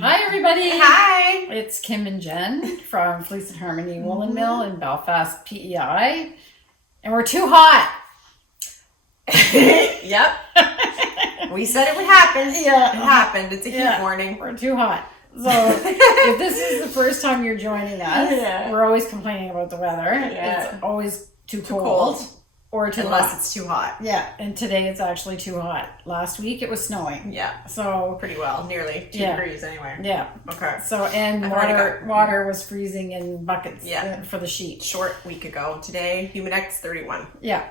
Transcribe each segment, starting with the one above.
Hi everybody! Hi! It's Kim and Jen from Fleece and Harmony Woolen Mill in Belfast, PEI. And we're too hot! Yep. We said it would happen. Yeah. It happened. It's a heat warning. We're too hot. So if this is the first time you're joining us, we're always complaining about the weather. Yeah. It's always too cold. Or too Unless hot. it's too hot. Yeah, and today it's actually too hot. Last week it was snowing. Yeah. So pretty well. Nearly 2 degrees anyway. Yeah. Okay. So, and water was freezing in buckets for the sheet. Short week ago. Today, humid X 31. Yeah.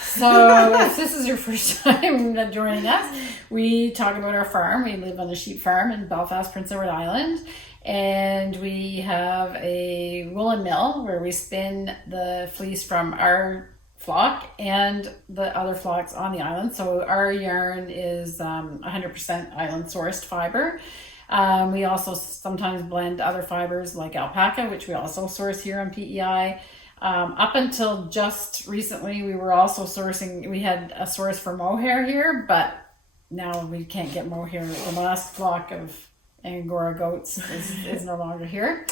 So if this is your first time joining us, we talk about our farm. We live on a sheep farm in Belfast, Prince Edward Island. And we have a woolen mill where we spin the fleece from our flock and the other flocks on the island. So our yarn is 100% island sourced fiber. We also sometimes blend other fibers like alpaca, which we also source here on PEI. Up until just recently, we were also sourcing, we had a source for mohair here, but now we can't get mohair. The last flock of Angora goats is no longer here.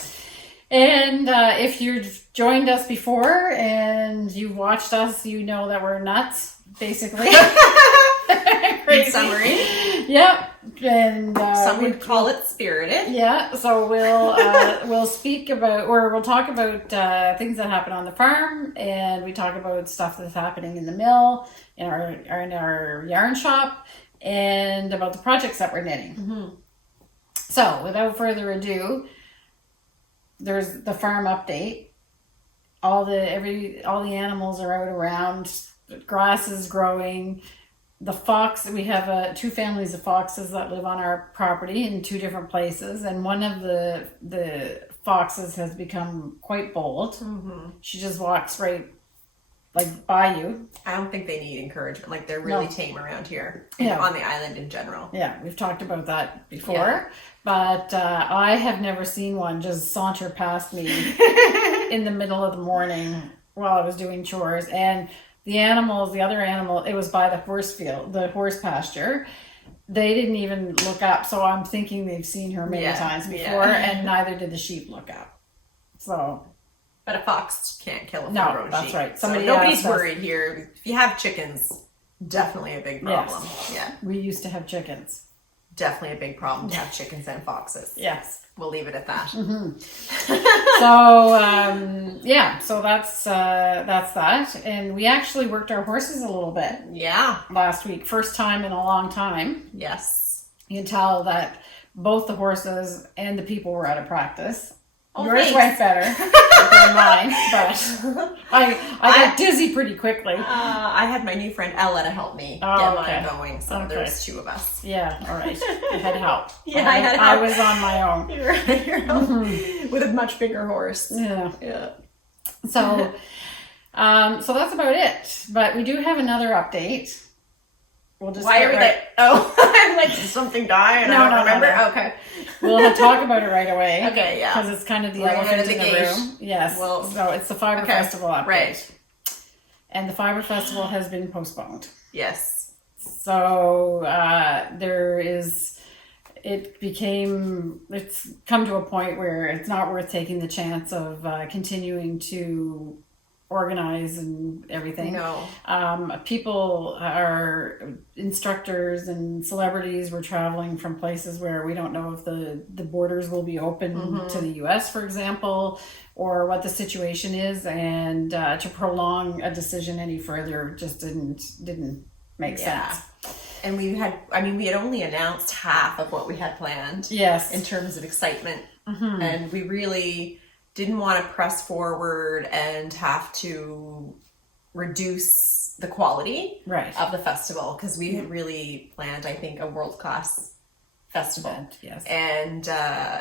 And if you've joined us before and you've watched us, you know that we're nuts, basically. Great summary. Yep. And some would call it spirited. Yeah. So we'll speak about, or we'll talk about things that happen on the farm, and we talk about stuff that's happening in the mill, in our yarn shop, and about the projects that we're knitting. Mm-hmm. So without further ado, there's the farm update. All the animals are out around. The grass is growing. The fox, we have 2 families of foxes that live on our property in 2 different places, and one of the foxes has become quite bold. Mm-hmm. She just walks right by you. I don't think they need encouragement. Like, they're really tame around here on the island in general. Yeah, we've talked about that before. But I have never seen one just saunter past me in the middle of the morning while I was doing chores. And the other animal, it was by the horse pasture. They didn't even look up. So I'm thinking they've seen her many times before, and neither did the sheep look up. So... But a fox can't kill a full-grown sheep. That's right. So nobody's worried here. If you have chickens, definitely a big problem. Yes. Yeah. We used to have chickens. Definitely a big problem to have chickens and foxes. Yes. We'll leave it at that. Mm-hmm. So that's that. And we actually worked our horses a little bit. Yeah. Last week. First time in a long time. Yes. You can tell that both the horses and the people were out of practice. Oh, yours went better than mine, but I got dizzy pretty quickly. I had my new friend Ella to help me get mine going, so there was 2 of us. Yeah, all right. You had help. Yeah, I had help. I was on my own. You were on your own with a much bigger horse. Yeah. Yeah. So that's about it. But we do have another update. We'll just Why are we like, I'm like, did something die? And I don't remember? No. Okay. We'll talk about it right away. Okay, yeah. Because it's kind of the elephant in the room. Yes. Well, so it's the Fiber Festival update. Right. And the Fiber Festival has been postponed. Yes. So it's come to a point where it's not worth taking the chance of continuing to organize and everything. No. Instructors and celebrities were traveling from places where we don't know if the borders will be open to the US, for example, or what the situation is, and to prolong a decision any further just didn't make sense. And we had only announced half of what we had planned. Yes. In terms of excitement. Mm-hmm. And we really didn't want to press forward and have to reduce the quality of the festival, because we had really planned, I think, a world-class festival. Yes. And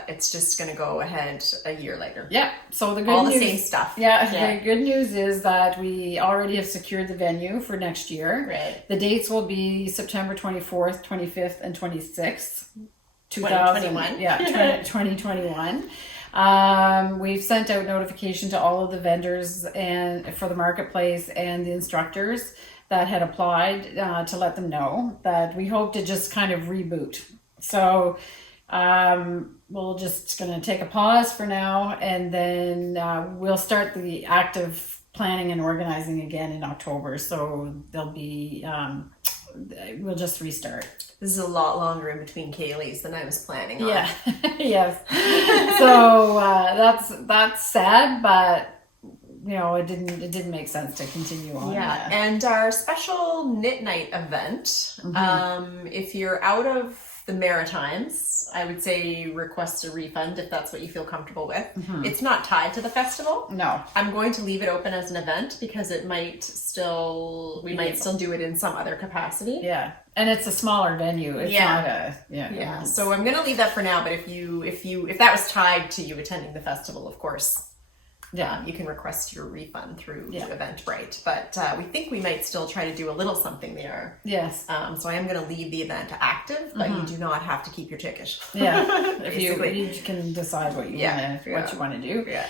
it's just going to go ahead a year later. Yeah. So the good all news, the same stuff. Yeah. The good news is that we already have secured the venue for next year. Right. The dates will be September 24th, 25th, and 26th. 2021. Yeah, 2021. We've sent out notification to all of the vendors and for the marketplace and the instructors that had applied to let them know that we hope to just kind of reboot. So we're just going to take a pause for now, and then we'll start the active planning and organizing again in October. So there'll be, we'll just restart. This is a lot longer in between Kaylee's than I was planning on. Yeah, yes. So that's sad, but it didn't make sense to continue on. Yeah, and our special knit night event. If you're out of the Maritimes, I would say request a refund if that's what you feel comfortable with. It's not tied to the festival. No. I'm going to leave it open as an event because it might still, we might still do it in some other capacity. Yeah. And it's a smaller venue. It's not a, yeah. So I'm going to leave that for now, but if that was tied to you attending the festival, of course, you can request your refund through Eventbrite. But we think we might still try to do a little something there. Yes. So I am going to leave the event active, but you do not have to keep your ticket. Yeah. If you can decide what you want to do. Yeah.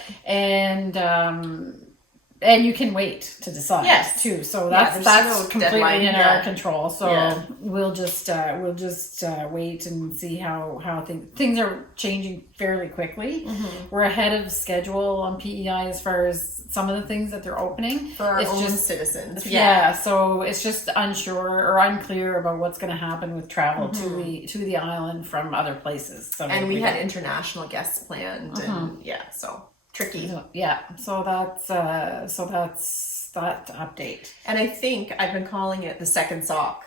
And you can wait to decide too. So that's completely in our control. So we'll just wait and see how things are changing fairly quickly. We're ahead of schedule on PEI as far as some of the things that they're opening for our own citizens. Yeah. So it's just unclear about what's going to happen with travel to the island from other places. So and we had international guests planned, and so. Tricky. Yeah, so that's that update. And I think I've been calling it the second sock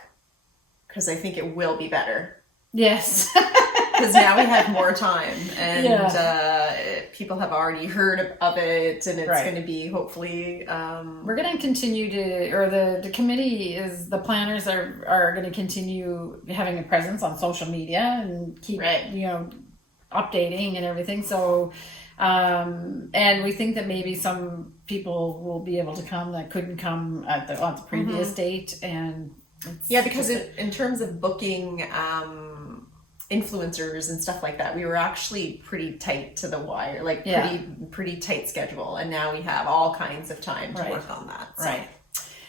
because I think it will be better. Yes. Because now we have more time, and people have already heard of it, and it's going to be hopefully. We're going to continue the committee the planners are going to continue having a presence on social media and keep updating and everything. So. And we think that maybe some people will be able to come that couldn't come on the previous date, and because in terms of booking influencers and stuff like that, we were actually pretty tight to the wire, pretty tight schedule, and now we have all kinds of time to work on that. So. Right.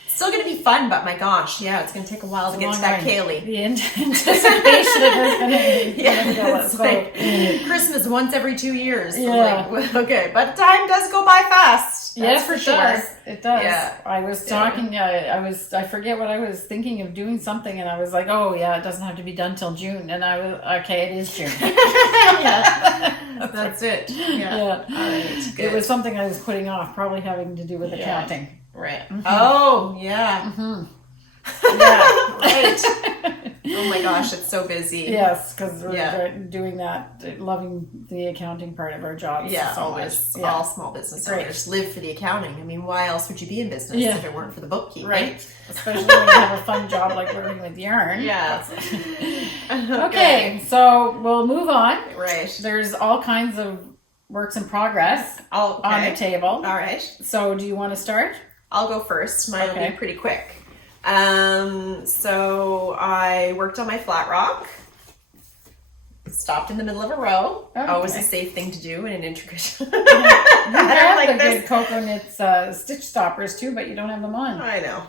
Still going to be fun, but my gosh, it's going to take a while to get to that Kaylee. The anticipation is going to be it's like Christmas once every 2 years. Yeah. Okay, but time does go by fast. Yes, for sure. It does. Yeah. I was talking, I forget what I was thinking of doing something, and I was like, it doesn't have to be done till June. And I was, it is June. That's it. Yeah. All right. It was something I was putting off, probably having to do with accounting. Right. Oh, yeah. Yeah. Right. Oh my gosh, it's so busy. Yes, because we're doing that, loving the accounting part of our jobs. Yeah, so always. Yeah. All small business owners live for the accounting. I mean, why else would you be in business if it weren't for the bookkeeping? Right. Especially when you have a fun job like working with yarn. Yeah. Okay, so we'll move on. Right. There's all kinds of works in progress on the table. All right. So do you want to start? I'll go first. Mine will be pretty quick. So I worked on my Flatrock. Stopped in the middle of a row. Always a safe thing to do in an intricate. You have the good Cocoa Knits stitch stoppers too, but you don't have them on. I know.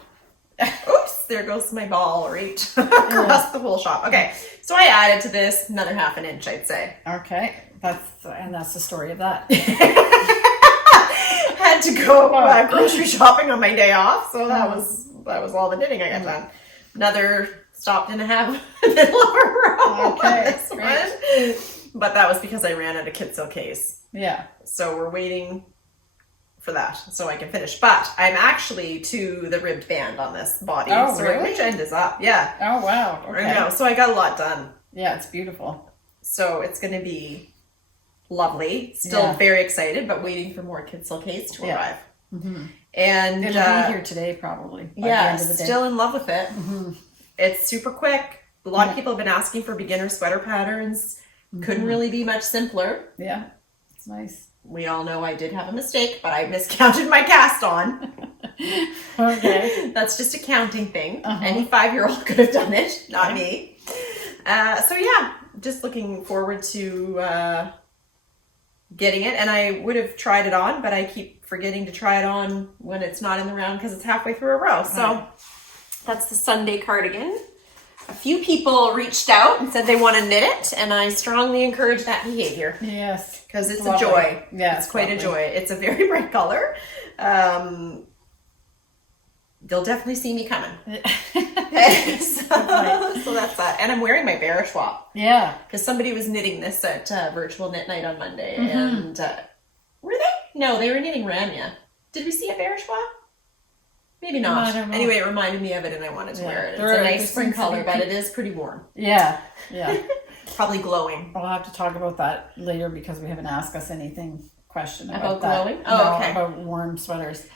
Oops! There goes my ball right across the whole shop. Okay, so I added to this another 1/2 inch, I'd say. Okay, that's the story of that. Had to go grocery shopping on my day off, so that was all the knitting I got done. Another stopped in a half middle of a row. Okay, but that was because I ran out of kit silk case. Yeah. So we're waiting for that so I can finish. But I'm actually to the ribbed band on this body. Oh, so really? Which end is up? Yeah. Oh, wow. Okay. I know. So I got a lot done. Yeah, it's beautiful. So it's going to be lovely. Still very excited, but waiting for more kit silk case to arrive. Mm-hmm. And it'll be here today, probably. By the end of the day. Still in love with it. Mm-hmm. It's super quick. A lot of people have been asking for beginner sweater patterns. Mm-hmm. Couldn't really be much simpler. Yeah, it's nice. We all know I did have a mistake, but I miscounted my cast on. Okay. That's just a counting thing. Any 5-year-old could have done it, not me. So just looking forward to getting it. And I would have tried it on, but I keep forgetting to try it on when it's not in the round because it's halfway through a row. So that's the Sunday cardigan. a few people reached out and said they want to knit it, and I strongly encourage that behavior. Yes. Because it's a joy. Yeah, it's quite a joy. It's a very bright color. They'll definitely see me coming. So that's that. And I'm wearing my Bearschwap. Yeah. Because somebody was knitting this at Virtual Knit Night on Monday. And were they? No, they were knitting Ramya. Did we see a Bearschwap? Maybe not. I don't know. Anyway, it reminded me of it and I wanted to wear it. It's a nice spring color, but it is pretty warm. Yeah. Yeah. Probably glowing. We'll have to talk about that later because we haven't asked us anything question about that. glowing? Oh, okay. About warm sweaters.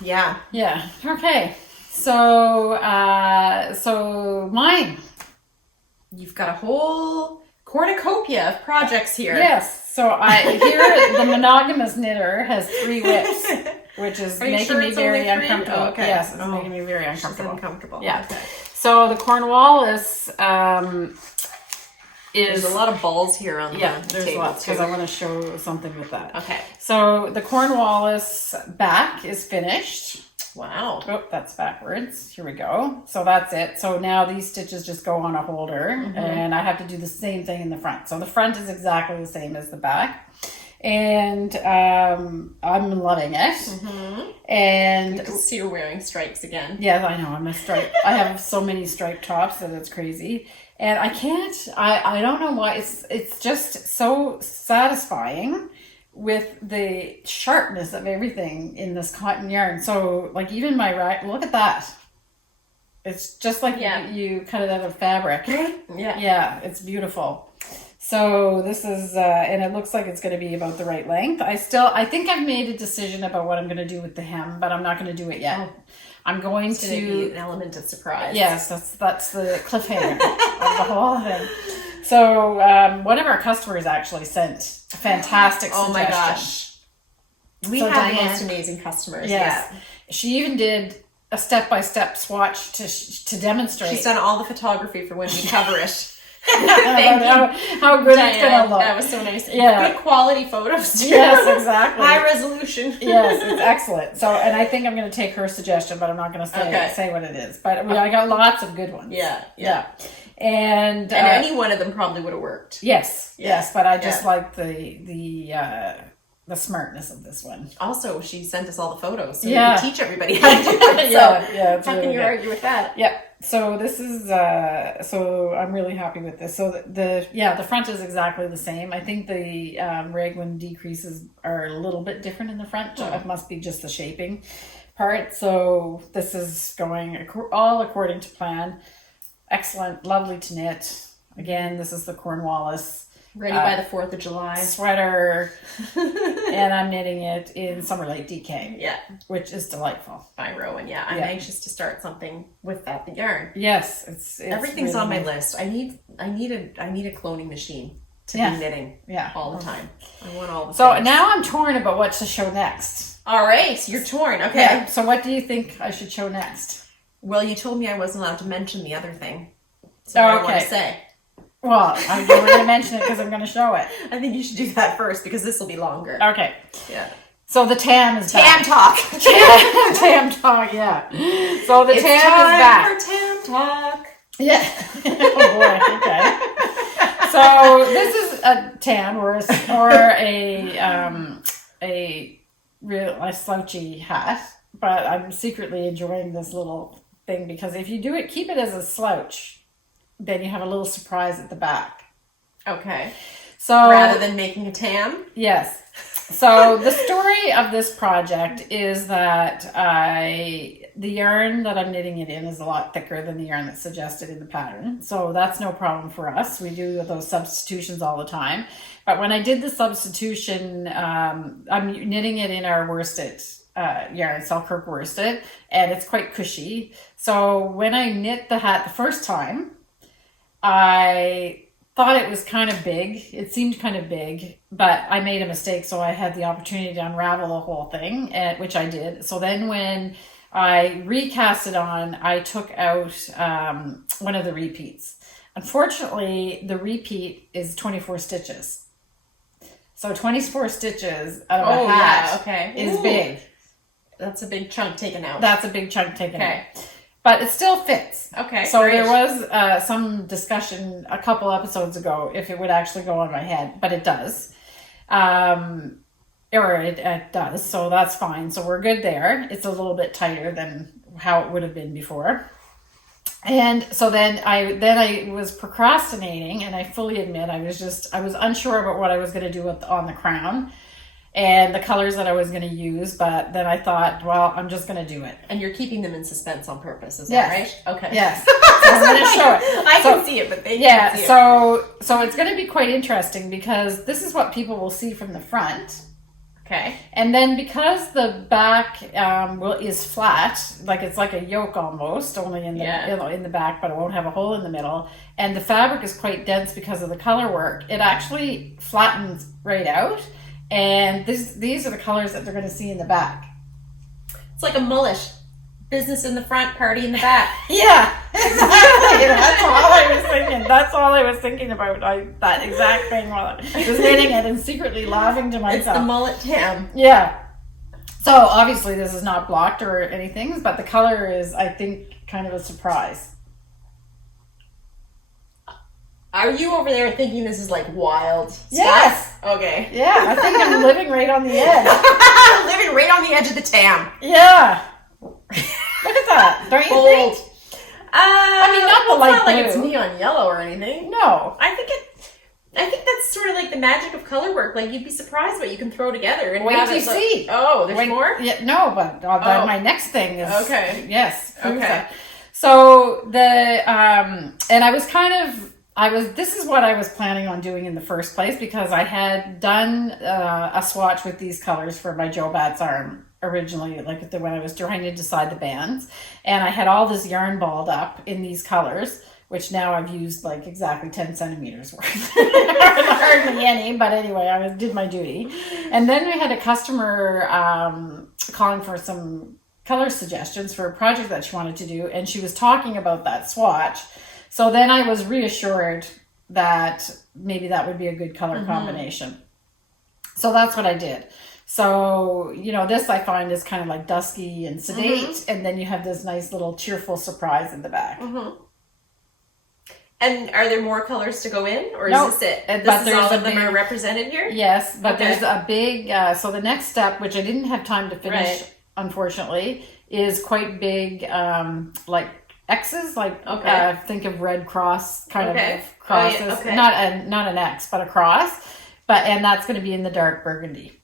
Yeah. Yeah. Okay. So, so mine. You've got a whole cornucopia of projects here. Yes. So here the monogamous knitter has 3 whips, which is making me very uncomfortable. Oh, okay. Yes, it's making me very uncomfortable. She's uncomfortable. Yeah. Okay. So the CORNWALLIS There's a lot of balls here on the there's table lots because I want to show something with that. Okay. So the CORNWALLIS back is finished. Wow. Oh, that's backwards. Here we go. So that's it. So now these stitches just go on a holder and I have to do the same thing in the front. So the front is exactly the same as the back. And I'm loving it. And you can see you're wearing stripes again. Yeah, I know. I'm a stripe. I have so many striped tops that it's crazy. And I can't, I don't know why. It's just so satisfying with the sharpness of everything in this cotton yarn. So like even my rack, look at that. It's just like you cut it out of fabric. Yeah, it's beautiful. So this is, and it looks like it's going to be about the right length. I think I've made a decision about what I'm going to do with the hem, but I'm not going to do it yet. Oh. I'm going to be an element of surprise. Yes, that's the cliffhanger of the whole thing. So one of our customers actually sent a fantastic suggestion. Oh my gosh. We have the most amazing customers. Yes. Yeah. She even did a step-by-step swatch to demonstrate. She's done all the photography for when we cover it. Thank you. How good Diane, it's going to look. That was so nice. Yeah. Good quality photos too. Yes, exactly. High resolution. Yes, it's excellent. So, and I think I'm going to take her suggestion, but I'm not going to say what it is. But I got lots of good ones. Yeah. And any one of them probably would have worked. Yes. But I just like the smartness of this one. Also, she sent us all the photos, so we can teach everybody how to do it. So how can you argue with that? Yeah. So this is so I'm really happy with this. So the front is exactly the same. I think the raglan decreases are a little bit different in the front. It must be just the shaping part. So this is going all according to plan. Excellent, lovely to knit. Again, this is the CORNWALLIS. Ready by the 4th of July. Sweater. And I'm knitting it in Summerlight DK. Yeah. Which is delightful. By Rowan, yeah. I'm anxious to start something with that yarn. Yes. It's everything's really on my list. I need a cloning machine to be knitting all the time. I want all the things. Now I'm torn about what to show next. All right. You're torn. Okay. Yeah. So what do you think I should show next? Well, you told me I wasn't allowed to mention the other thing. So I want to say. Well, I'm going to mention it because I'm going to show it. I think you should do that first because this will be longer. Okay. Yeah. So the tam is back. Talk. Tam talk, yeah. So the tam is back. It's time for tam talk. Yeah. Oh boy, okay. So this is a tam or a real slouchy hat, but I'm secretly enjoying this little thing because if you keep it as a slouch, then you have a little surprise at the back. Okay. So rather than making a tam? Yes. So the story of this project is that the yarn that I'm knitting it in is a lot thicker than the yarn that's suggested in the pattern. So that's no problem for us. We do those substitutions all the time. But when I did the substitution, I'm knitting it in our worsted yarn, Selkirk worsted, and it's quite cushy. So when I knit the hat the first time, I thought it was kind of big. It seemed kind of big, but I made a mistake, so I had the opportunity to unravel the whole thing, which I did. So then when I recast it on, I took out one of the repeats. Unfortunately, the repeat is 24 stitches. So 24 stitches out of a hat is big. That's a big chunk taken out. That's a big chunk taken out. but it still fits. Okay. So great. there was some discussion a couple episodes ago if it would actually go on my head, but it does. Or it does, so that's fine. So we're good there. It's a little bit tighter than how it would have been before. And so then I was procrastinating, and I fully admit I was unsure about what I was going to do on the crown and the colors that I was going to use, but then I thought, well, I'm just going to do it. And you're keeping them in suspense on purpose, is Yes. that right? Okay. Yes. So I'm going to show it. I can see it, but they can't see it. So it's going to be quite interesting because this is what people will see from the front. Okay. And then because the back is flat, like it's like a yoke almost, only in the in the back, but it won't have a hole in the middle. And the fabric is quite dense because of the color work. It actually flattens right out. And these are the colors that they're going to see in the back. It's like a mullet. Business in the front, party in the back. Yeah, exactly. That's all I was thinking. That's all I was thinking about. That exact thing while I was knitting it and secretly laughing to myself. It's the mullet tam. Yeah. So obviously this is not blocked or anything, but the color is, I think, kind of a surprise. Are you over there thinking this is like wild stuff? Yes. Okay. Yeah, I think I'm living right on the edge. Living right on the edge of the tam. Yeah. Look at that. Don't you think? I mean, not the light not like blue. it's neon yellow or anything. No. I think that's sort of like the magic of color work. Like you'd be surprised what you can throw together. And Wait have till you it, like, see. Oh, there's more? Yeah, no, but my next thing is okay. Yes. Okay. That. So and I was this is what I was planning on doing in the first place because I had done a swatch with these colors for my Joe Bat's arm originally, like when I was trying to decide the bands, and I had all this yarn balled up in these colors, which now I've used like exactly 10 centimeters worth. Hardly any, but anyway, I did my duty. And then we had a customer calling for some color suggestions for a project that she wanted to do, and she was talking about that swatch. So then I was reassured that maybe that would be a good color combination. So that's what I did. So, this I find is kind of like dusky and sedate, and then you have this nice little cheerful surprise in the back. And are there more colors to go in, or Nope. is this it? But All of them are represented here? Yes, but Okay. there's a big, so the next step, which I didn't have time to finish, unfortunately, is quite big, like X's, like think of Red Cross kind of crosses. Oh, yeah. Okay. Not an X, but a cross. And that's going to be in the dark burgundy.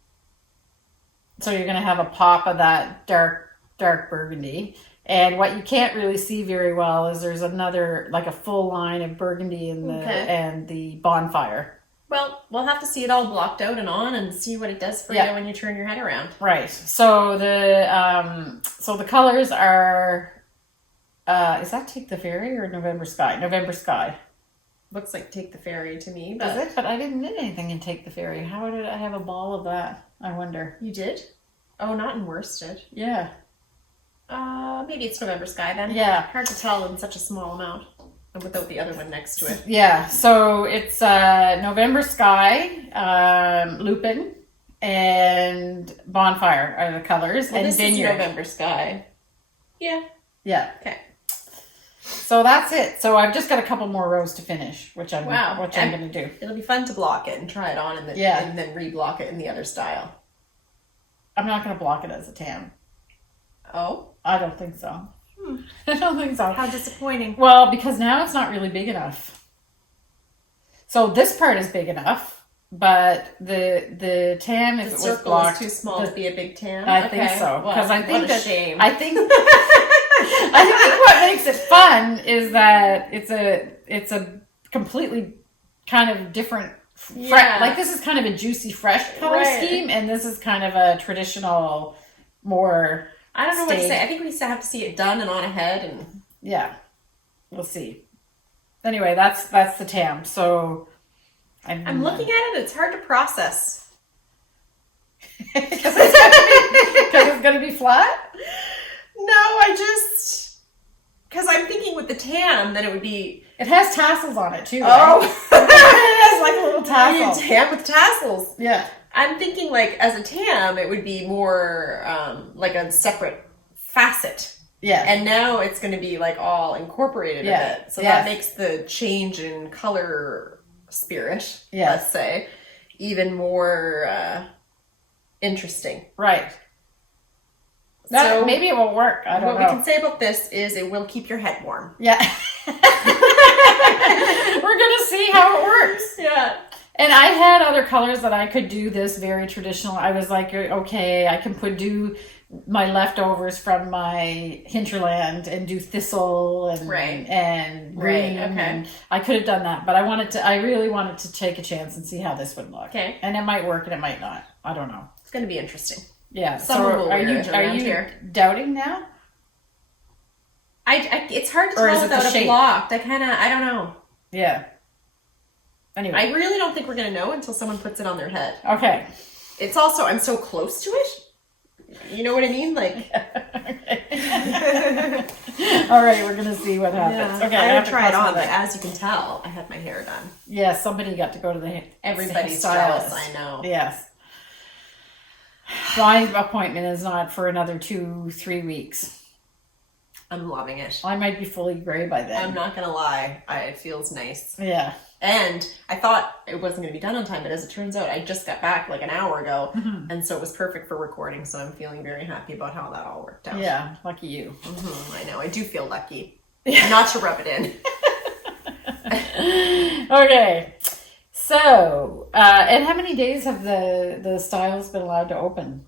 So you're going to have a pop of that dark burgundy. And what you can't really see very well is there's another, like a full line of burgundy in and the bonfire. Well, we'll have to see it all blocked out and on and see what it does for you when you turn your head around. Right. So the colors are, is that Take the Ferry or November Sky? November Sky. Looks like Take the Ferry to me. But... Is it? But I didn't knit anything in Take the Ferry. How did I have a ball of that? I wonder. You did? Oh, not in worsted. Yeah. Maybe it's November Sky then. Yeah. Hard to tell in such a small amount. And without the other one next to it. Yeah. So it's November Sky, Lupin, and Bonfire are the colors. Well, and this Vineyard. is November Sky. Yeah. Yeah. Okay. So that's it. So I've just got a couple more rows to finish, which I'm going to do. It'll be fun to block it and try it on and then reblock it in the other style. I'm not going to block it as a tam. Oh? I don't think so. I don't think so. How disappointing. Well, because now it's not really big enough. So this part is big enough, but the tam, if it was blocked, is too small to be a big tam. I think so. Because I think what a shame. I think what makes it fun is that it's a completely kind of different. Like this is kind of a juicy, fresh color scheme, and this is kind of a traditional, more. I don't know what to say. I think we still have to see it done and on ahead, and we'll see. Anyway, that's the tam. So I'm looking at it. It's hard to process because it's going to be flat. No, because I'm thinking with the tam that it would be. It has tassels on it too. Oh, right? It has like a little tassel. Tam with tassels. Yeah. I'm thinking like as a tam, it would be more like a separate facet. Yeah. And now it's going to be like all incorporated a bit. So that makes the change in color spirit, let's say, even more interesting. Right. So maybe it will work. I don't know. What we can say about this is it will keep your head warm. Yeah. We're going to see how it works. Yeah. And I had other colors that I could do this very traditional. I was like, okay, I can do my leftovers from my hinterland and do thistle and green. Okay. And I could have done that, but I really wanted to take a chance and see how this would look. Okay. And it might work and it might not. I don't know. It's going to be interesting. Yeah. So are you doubting now? It's hard to tell without a blocked. I don't know. Yeah. Anyway. I really don't think we're going to know until someone puts it on their head. Okay. It's also, I'm so close to it. You know what I mean? Like. All right, we're going to see what happens. Yeah. Okay. I have to try it on, but as you can tell, I had my hair done. Yeah, somebody got to go to the Everybody's stylist. jealous, I know. Yes. My appointment is not for another 2-3 weeks. I'm loving it. I might be fully gray by then. I'm not going to lie. It feels nice. Yeah. And I thought it wasn't going to be done on time, but as it turns out, I just got back like an hour ago. Mm-hmm. And so it was perfect for recording. So I'm feeling very happy about how that all worked out. Yeah. Lucky you. Mm-hmm, I know. I do feel lucky. Not to rub it in. Okay. So, and how many days have the styles been allowed to open?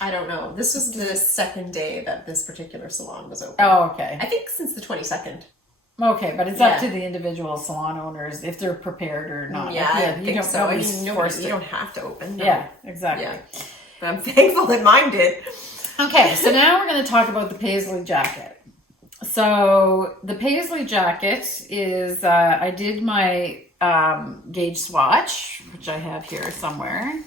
I don't know. This was the second day that this particular salon was open. Oh, okay. I think since the 22nd. Okay, but it's up to the individual salon owners if they're prepared or not. Yeah, I think so. I mean, you don't have to open. No. Yeah, exactly. Yeah. But I'm thankful that mine did. Okay, so now we're going to talk about the Paisley Jacket. So the Paisley Jacket is, I did my gauge swatch, which I have here somewhere.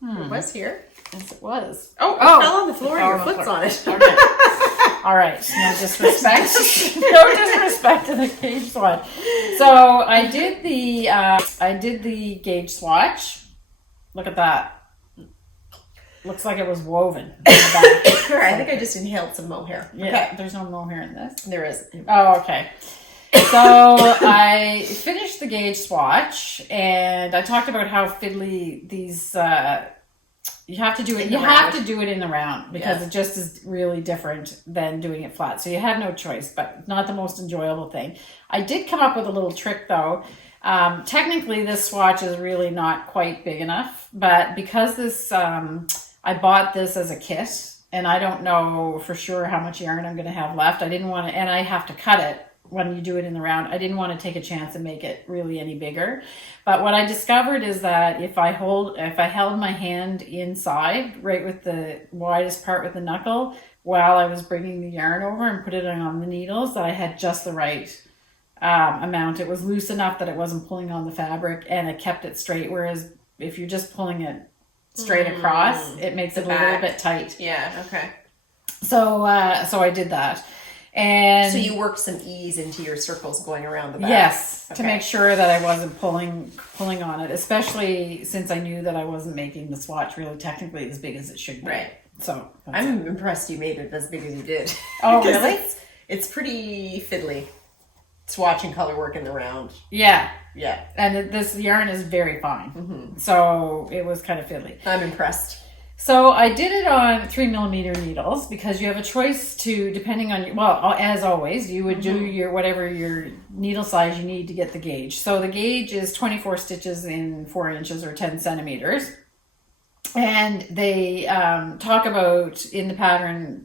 It was here? Yes, it was. Oh, it fell on the floor and your foot's on it. Okay. All right. No disrespect. No disrespect to the gauge swatch. So I did the gauge swatch. Look at that. Looks like it was woven. In the back. I think I just inhaled some mohair. Yeah. Okay. There's no mohair in this. There is. Oh, okay. So I finished the gauge swatch, and I talked about how fiddly these. You have to do it. You have to do it in the round because it just is really different than doing it flat. So you have no choice, but not the most enjoyable thing. I did come up with a little trick though. Technically, this swatch is really not quite big enough, but because this, I bought this as a kit, and I don't know for sure how much yarn I'm going to have left. I didn't want to, and I have to cut it when you do it in the round. I didn't want to take a chance and make it really any bigger. But what I discovered is that if I held my hand inside, right with the widest part with the knuckle, while I was bringing the yarn over and put it on the needles, that I had just the right amount. It was loose enough that it wasn't pulling on the fabric, and it kept it straight. Whereas if you're just pulling it straight across, it makes it a little bit tight. Yeah, okay. So I did that. And so you worked some ease into your circles going around the back. Yes, to make sure that I wasn't pulling on it, especially since I knew that I wasn't making the swatch really technically as big as it should be. Right. So I'm impressed you made it as big as you did. Oh, really? It's pretty fiddly. Swatching color work in the round. Yeah. Yeah. And this yarn is very fine. Mm-hmm. So it was kind of fiddly. I'm impressed. So I did it on 3mm needles because you have a choice to, depending on, as always, you would do whatever your needle size you need to get the gauge. So the gauge is 24 stitches in 4 inches or 10 centimeters. And they talk about, in the pattern,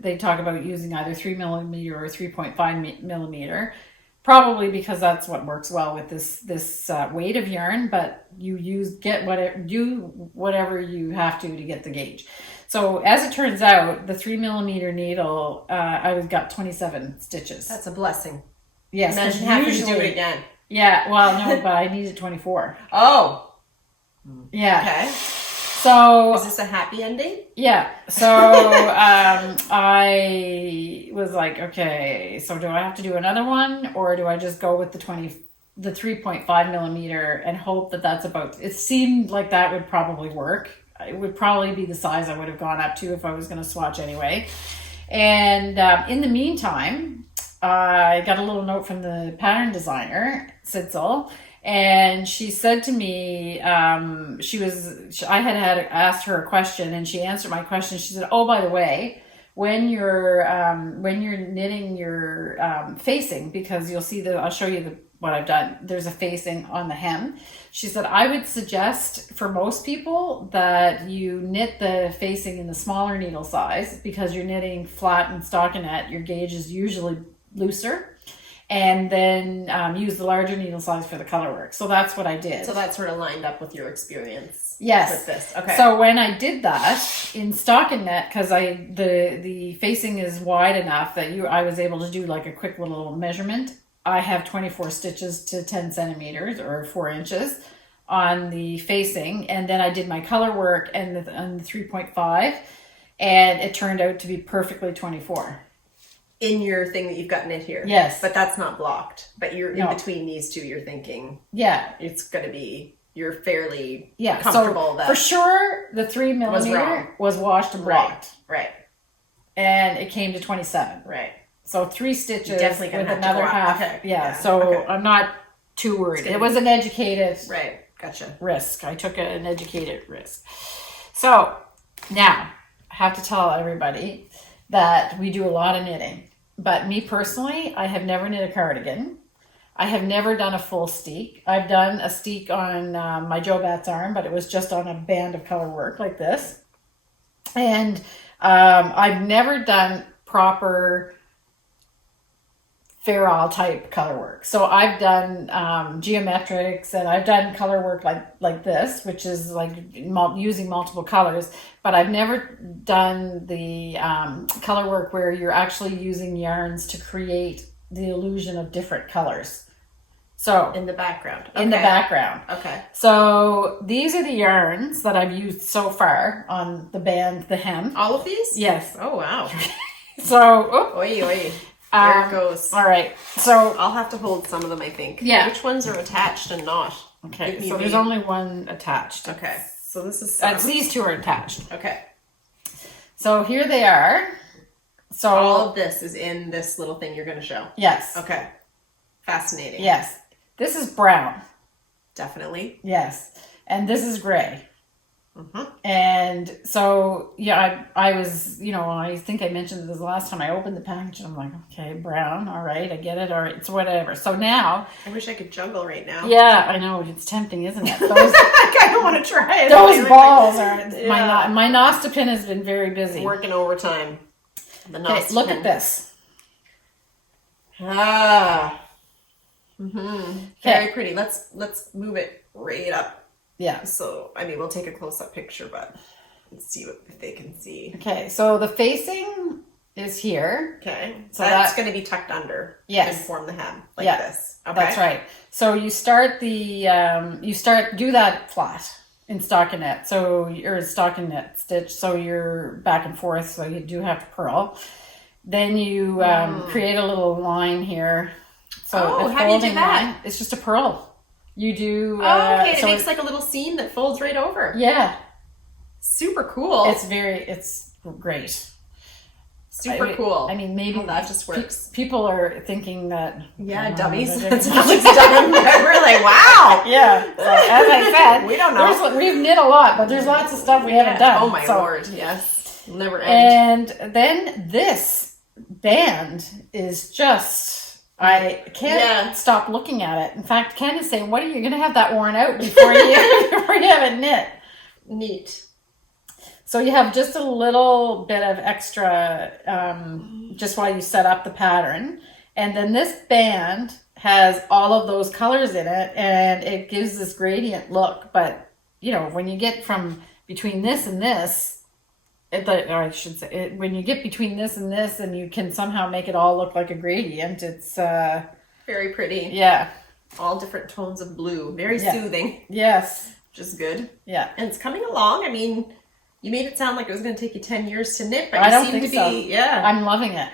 they talk about using either 3mm or 3.5mm. Probably because that's what works well with this weight of yarn, but do whatever you have to get the gauge. So as it turns out, the 3mm needle, I got 27 stitches. That's a blessing. Yes. Imagine having to do it again. Yeah, well, no, but I needed 24. Oh. Yeah. Okay. So is this a happy ending? Yeah. So I was like, okay, so do I have to do another one, or do I just go with the 3.5mm and hope that that's about? It seemed like that would probably work. It would probably be the size I would have gone up to if I was going to swatch anyway. And in the meantime, I got a little note from the pattern designer, Sidsel, and she said to me, I had asked her a question, and she answered my question. She said, "Oh, by the way, when you're knitting your facing, because you'll see I'll show you what I've done. There's a facing on the hem." She said, "I would suggest for most people that you knit the facing in the smaller needle size, because you're knitting flat and stockinette. Your gauge is usually looser, and then use the larger needle size for the color work." So that's what I did. So that sort of lined up with your experience. Yes. With this. Okay. So when I did that in stockinette, because the facing is wide enough that I was able to do like a quick little measurement. I have 24 stitches to 10 centimeters or 4 inches on the facing, and then I did my color work and the 3.5, and it turned out to be perfectly 24. In your thing that you've got knit here. Yes. But that's not blocked. But you're in between these two, you're thinking, it's going to be, you're fairly comfortable. So that for sure, the 3 millimeter was washed and blocked. Right. And it came to 27. Right. So 3 stitches with another half. Okay. Yeah. So I'm not too worried. It was an educated risk. I took an educated risk. So now I have to tell everybody that we do a lot of knitting. But me personally, I have never knit a cardigan. I have never done a full steek. I've done a steek on my Jobat's arm, but it was just on a band of color work like this. And I've never done proper ferrule type color work. So I've done geometrics, and I've done color work like this, which is like using multiple colors, but I've never done the color work where you're actually using yarns to create the illusion of different colors. So in the background. In the background. Okay. So these are the yarns that I've used so far on the band, the hem. All of these? Yes. Oh, wow. So, Oy. There it goes. All right. So I'll have to hold some of them, I think. Yeah. Which ones are attached and not? Okay. So there's only one attached. Okay. So this is these two are attached. Okay. So here they are. So all of this is in this little thing you're going to show. Yes. Okay. Fascinating. Yes. This is brown. Definitely. Yes. And this is gray. Mm-hmm. And so, yeah, I was, I think I mentioned this last time I opened the package, and I'm like, okay, brown. All right. I get it. All right. It's whatever. So now. I wish I could juggle right now. Yeah, I know. It's tempting, isn't it? Those, I kind of want to try it. Those balls are, my Nostopin has been very busy. Working overtime. Okay, look at this. Very pretty. Let's move it right up. Yeah. So, we'll take a close-up picture, but let's see if they can see. Okay, so the facing is here. Okay. So that's going to be tucked under. Yes. And form the hem like this. Okay. That's right. So you start do that flat in stockinette. Or stockinette stitch. So you're back and forth. So you do have to purl. Then you create a little line here. So how do you do that? It's just a purl. You do. Okay. It makes like a little seam that folds right over. Yeah. Super cool. It's great. Super cool. Maybe that just works. People are thinking that. Yeah, dummies. That's how it's done. We're like, wow. Yeah. So, as I said, we don't know. We've knit a lot, but there's lots of stuff we haven't done. Oh my lord. Yes. It'll never end. And then this band is just. I can't stop looking at it. In fact, Ken is saying, "What are you going to have that worn out before you have it knit?" Neat. So you have just a little bit of extra, just while you set up the pattern, and then this band has all of those colors in it, and it gives this gradient look. But when you get from between this and this. When you get between this and this, and you can somehow make it all look like a gradient, it's very pretty. Yeah. All different tones of blue. Very soothing. Yes. Which is good. Yeah. And it's coming along. You made it sound like it was going to take you 10 years to knit, but I don't seem think to so. be, I'm loving it.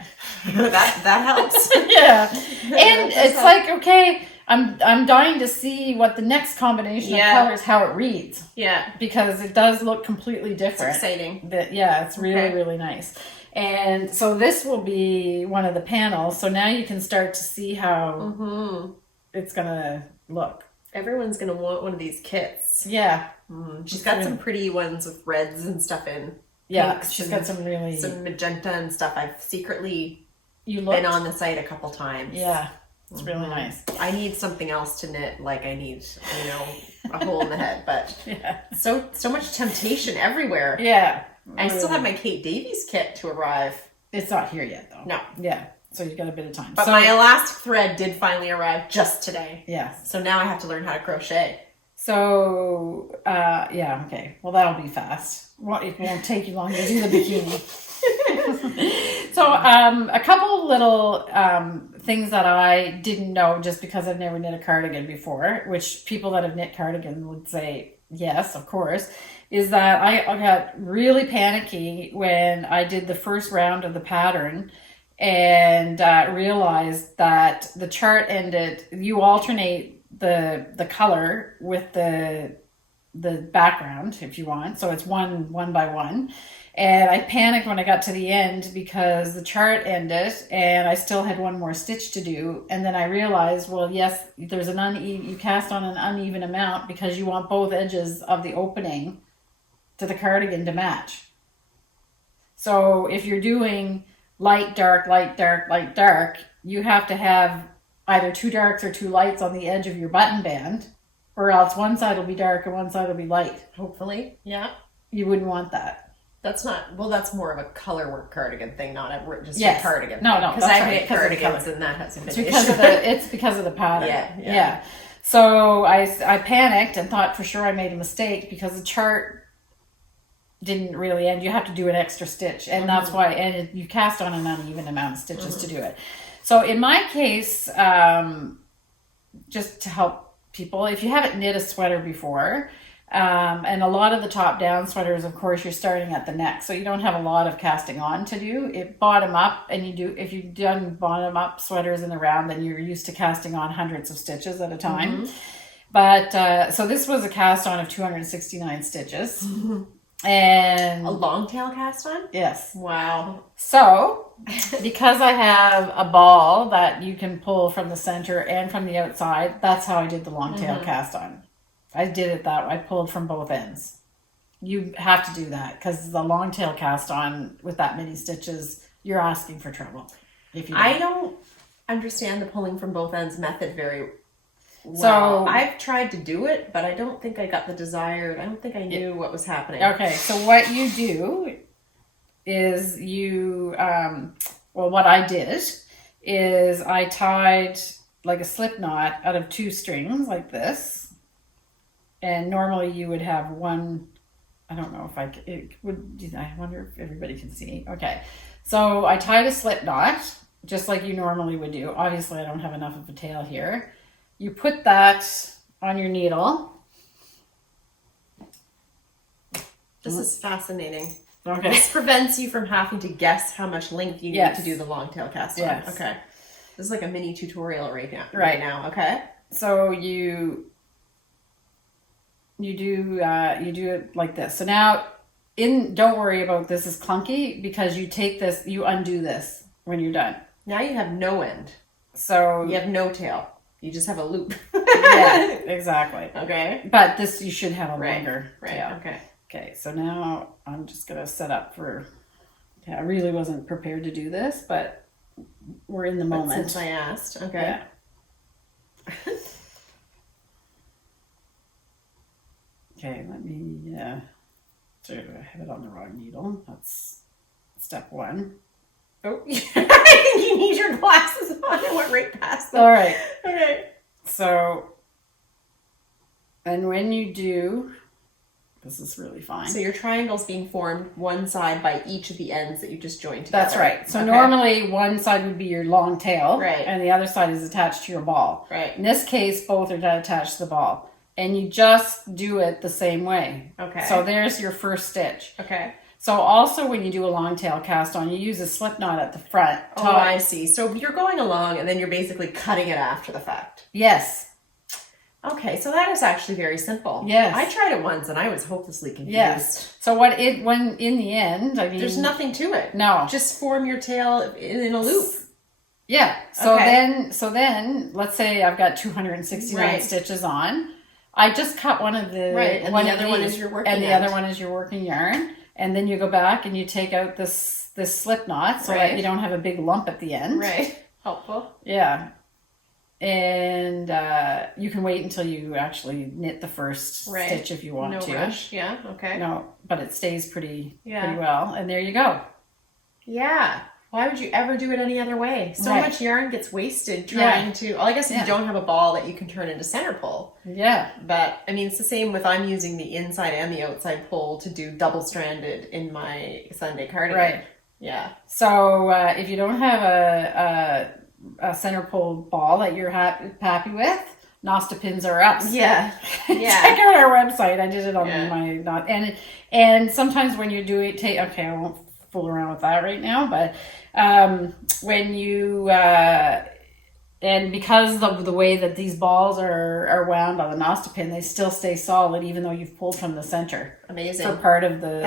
that helps. Yeah. And it's like, okay, I'm dying to see what the next combination of colors, how it reads. Yeah. Because it does look completely different. It's exciting. It's really, really nice. And so this will be one of the panels. So now you can start to see how it's going to look. Everyone's going to want one of these kits. Yeah. She's got some pretty ones with reds and stuff in. Yeah, she's got some magenta and stuff. I've secretly been on the site a couple times. Yeah. It's really nice. I need something else to knit. Like I need, a hole in the head. But so much temptation everywhere. Yeah. I still have my Kate Davies kit to arrive. It's not here yet, though. No. Yeah. So you've got a bit of time. But my elastic thread did finally arrive just today. Yeah. So now I have to learn how to crochet. So, okay. Well, that'll be fast. Well, it won't take you long to do the bikini. So, a couple little things that I didn't know just because I've never knit a cardigan before, which people that have knit cardigan would say, yes, of course, is that I got really panicky when I did the first round of the pattern and realized that the chart ended, you alternate the color with the background if you want, so it's one by one, and I panicked when I got to the end because the chart ended and I still had one more stitch to do, and then I realized, well, yes, there's you cast on an uneven amount because you want both edges of the opening to the cardigan to match. So if you're doing light dark light dark light dark, you have to have either two darks or two lights on the edge of your button band, or else one side will be dark and one side will be light. Hopefully. Yeah. You wouldn't want that. That's more of a color work cardigan thing, not just a cardigan. No, because I hate cardigans and that has a big issue. It's because of the pattern. Yeah. So I panicked and thought for sure I made a mistake because the chart didn't really end. You have to do an extra stitch, and that's why, and you cast on an uneven amount of stitches to do it. So in my case, just to help people, if you haven't knit a sweater before, and a lot of the top-down sweaters, of course, you're starting at the neck, so you don't have a lot of casting on to do. It bottom up, and if you've done bottom up sweaters in the round, then you're used to casting on hundreds of stitches at a time. But so this was a cast on of 269 stitches. And a long tail cast on? Yes. Wow. So, because I have a ball that you can pull from the center and from the outside, that's how I did the long tail cast on. I did it that way. I pulled from both ends. You have to do that because the long tail cast on with that many stitches, you're asking for trouble. I don't understand the pulling from both ends method very well. So I've tried to do it, but I don't think I got the desired. I don't think I knew what was happening. Okay, so what you do is what I did is I tied like a slip knot out of two strings like this. And normally you would have one, I don't know if I wonder if everybody can see. Okay, so I tied a slip knot just like you normally would do. Obviously I don't have enough of a tail here. You put that on your needle. This is fascinating. Okay. This prevents you from having to guess how much length you need to do the long tail cast on. Yes. Okay. This is like a mini tutorial right now. Okay. So you do it like this. So now don't worry about this is clunky because you take this, you undo this when you're done. Now you have no end. So you have no tail. You just have a loop. Yeah, exactly. Okay. But this, you should have a longer tail. Okay. Okay, so now I'm just going to set up for, I really wasn't prepared to do this, but we're in the moment. Since I asked. Okay. Yeah. Okay, let me, so I have it on the wrong needle. That's step one. Oh, I think you need your glasses on. I went right past them. All right. Okay. So, and when you do, this is really fine. So your triangle's being formed one side by each of the ends that you just joined together. That's right. So normally one side would be your long tail. Right. And the other side is attached to your ball. Right. In this case, both are attached to the ball. And you just do it the same way. Okay. So there's your first stitch. Okay. So also when you do a long tail cast on, you use a slip knot at the front. Oh, I see. So you're going along and then you're basically cutting it after the fact. Yes. Okay, so that is actually very simple. Yes. I tried it once and I was hopelessly confused. Yes. So when in the end, I mean, there's nothing to it. No. Just form your tail in a loop. Yeah. So then let's say I've got 269 stitches on. I just cut one of the and the other one is your working yarn, and then you go back and you take out this slip knot so that you don't have a big lump at the end. Right. Helpful. Yeah. And you can wait until you actually knit the first stitch if you want to. No rush. Yeah. Okay. No, but it stays pretty well, and there you go. Yeah. Why would you ever do it any other way? So much yarn gets wasted trying to... Well, I guess if you don't have a ball that you can turn into center pull. Yeah. But, I mean, it's the same with I'm using the inside and the outside pull to do double-stranded in my Sunday cardigan. Right. Yeah. So if you don't have a center pull ball that you're happy with, Nosta pins are up. Yeah. Check out our website. I did it on my... And sometimes when you do it... Okay, I won't fool around with that right now, but when you and because of the way that these balls are wound on the Nosta pin, they still stay solid even though you've pulled from the center. Amazing. For part of the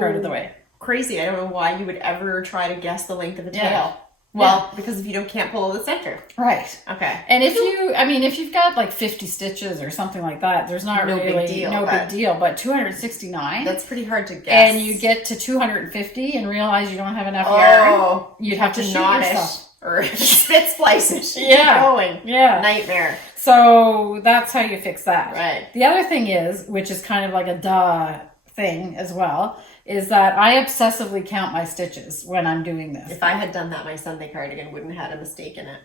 part of the way. Crazy. I don't know why you would ever try to guess the length of a tail. Well, because if you can't pull the center. Right. Okay. And if you've got like 50 stitches or something like that, there's not really big deal. But 269. That's pretty hard to guess. And you get to 250 and realize you don't have enough yarn. You'd have to shoot knot yourself. It or spit splice it. Yeah. Going. Yeah. Nightmare. So that's how you fix that. Right. The other thing is, which is kind of like a duh thing as well, is that I obsessively count my stitches when I'm doing this. If I had done that, my Sunday cardigan wouldn't have had a mistake in it.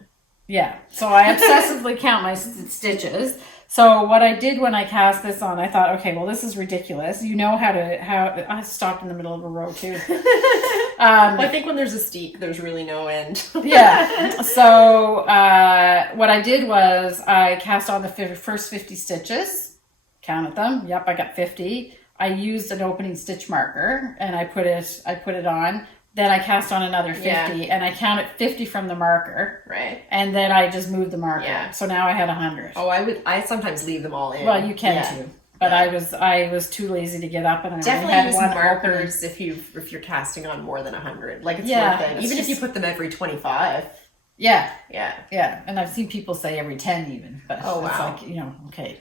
Yeah. So I obsessively count my stitches. So what I did when I cast this on, I thought, okay, well, this is ridiculous. You know how I stopped in the middle of a row too. I think when there's a steek, there's really no end. Yeah. So what I did was I cast on the first 50 stitches, counted them. Yep, I got 50. I used an opening stitch marker and I put it on. Then I cast on another 50 and I counted 50 from the marker. Right. And then I just moved the marker. Yeah. So now I had 100. Oh, I sometimes leave them all in. Well, you can too. But I was too lazy to get up and I definitely had use one markers if you're casting on more than 100. Like it's worth it. Even if you put them every 25. Yeah. Yeah. Yeah. And I've seen people say every 10 even. But it's like, okay.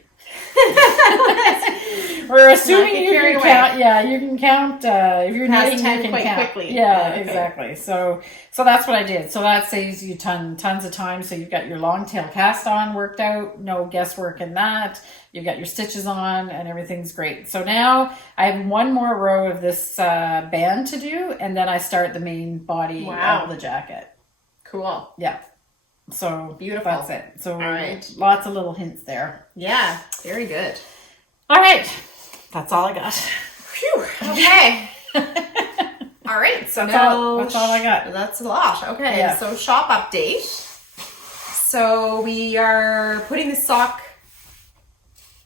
We're assuming you can count. Yeah, you can count. If you're knitting, you can quite count quickly. Yeah, exactly. So that's what I did. So that saves you tons of time. So you've got your long tail cast on worked out. No guesswork in that. You've got your stitches on, and everything's great. So now I have one more row of this band to do, and then I start the main body of the jacket. Cool. Yeah. So beautiful. That's it. So lots of little hints there. Yeah, very good. All right, that's all I got. Phew. Okay. All right. So that's all I got. That's a lot. Okay. Yeah. So shop update. So we are putting the sock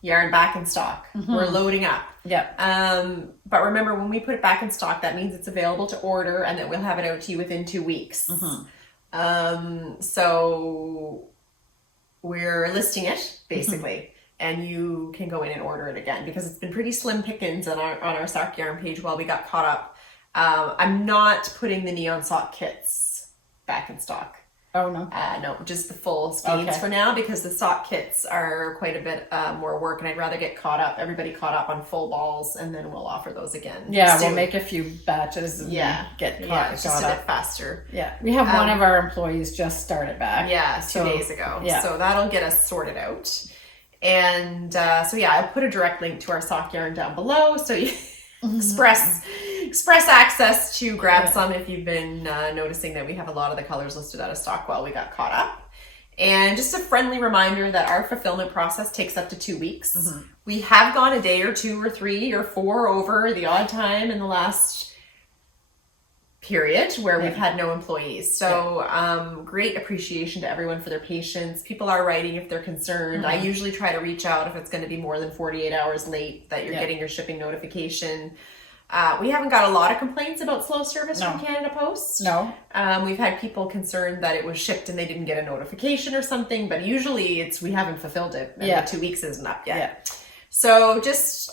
yarn back in stock. Mm-hmm. We're loading up. Yeah. But remember, when we put it back in stock, that means it's available to order, and that we'll have it out to you within 2 weeks. Mm-hmm. So we're listing it basically, and you can go in and order it again because it's been pretty slim pickings on our sock yarn page while we got caught up. I'm not putting the neon sock kits back in stock. Oh no. No, just the full skeins for now because the sock kits are quite a bit more work, and I'd rather get everybody caught up on full balls, and then we'll offer those again. Yeah, we'll make a few batches and get caught just a bit faster. Yeah, we have one of our employees just started back. Yeah, 2 days ago. Yeah. So that'll get us sorted out. And I'll put a direct link to our sock yarn down below, so you express access to grab some if you've been noticing that we have a lot of the colors listed out of stock while we got caught up. And just a friendly reminder that our fulfillment process takes up to 2 weeks. Mm-hmm. We have gone a day or 2 or 3 or 4 over the odd time in the last period where we've had no employees. So great appreciation to everyone for their patience. People are writing if they're concerned. Mm-hmm. I usually try to reach out if it's going to be more than 48 hours late that you're getting your shipping notification. We haven't got a lot of complaints about slow service from Canada Post. No. We've had people concerned that it was shipped and they didn't get a notification or something, but usually we haven't fulfilled it and the 2 weeks isn't up yet. Yeah. So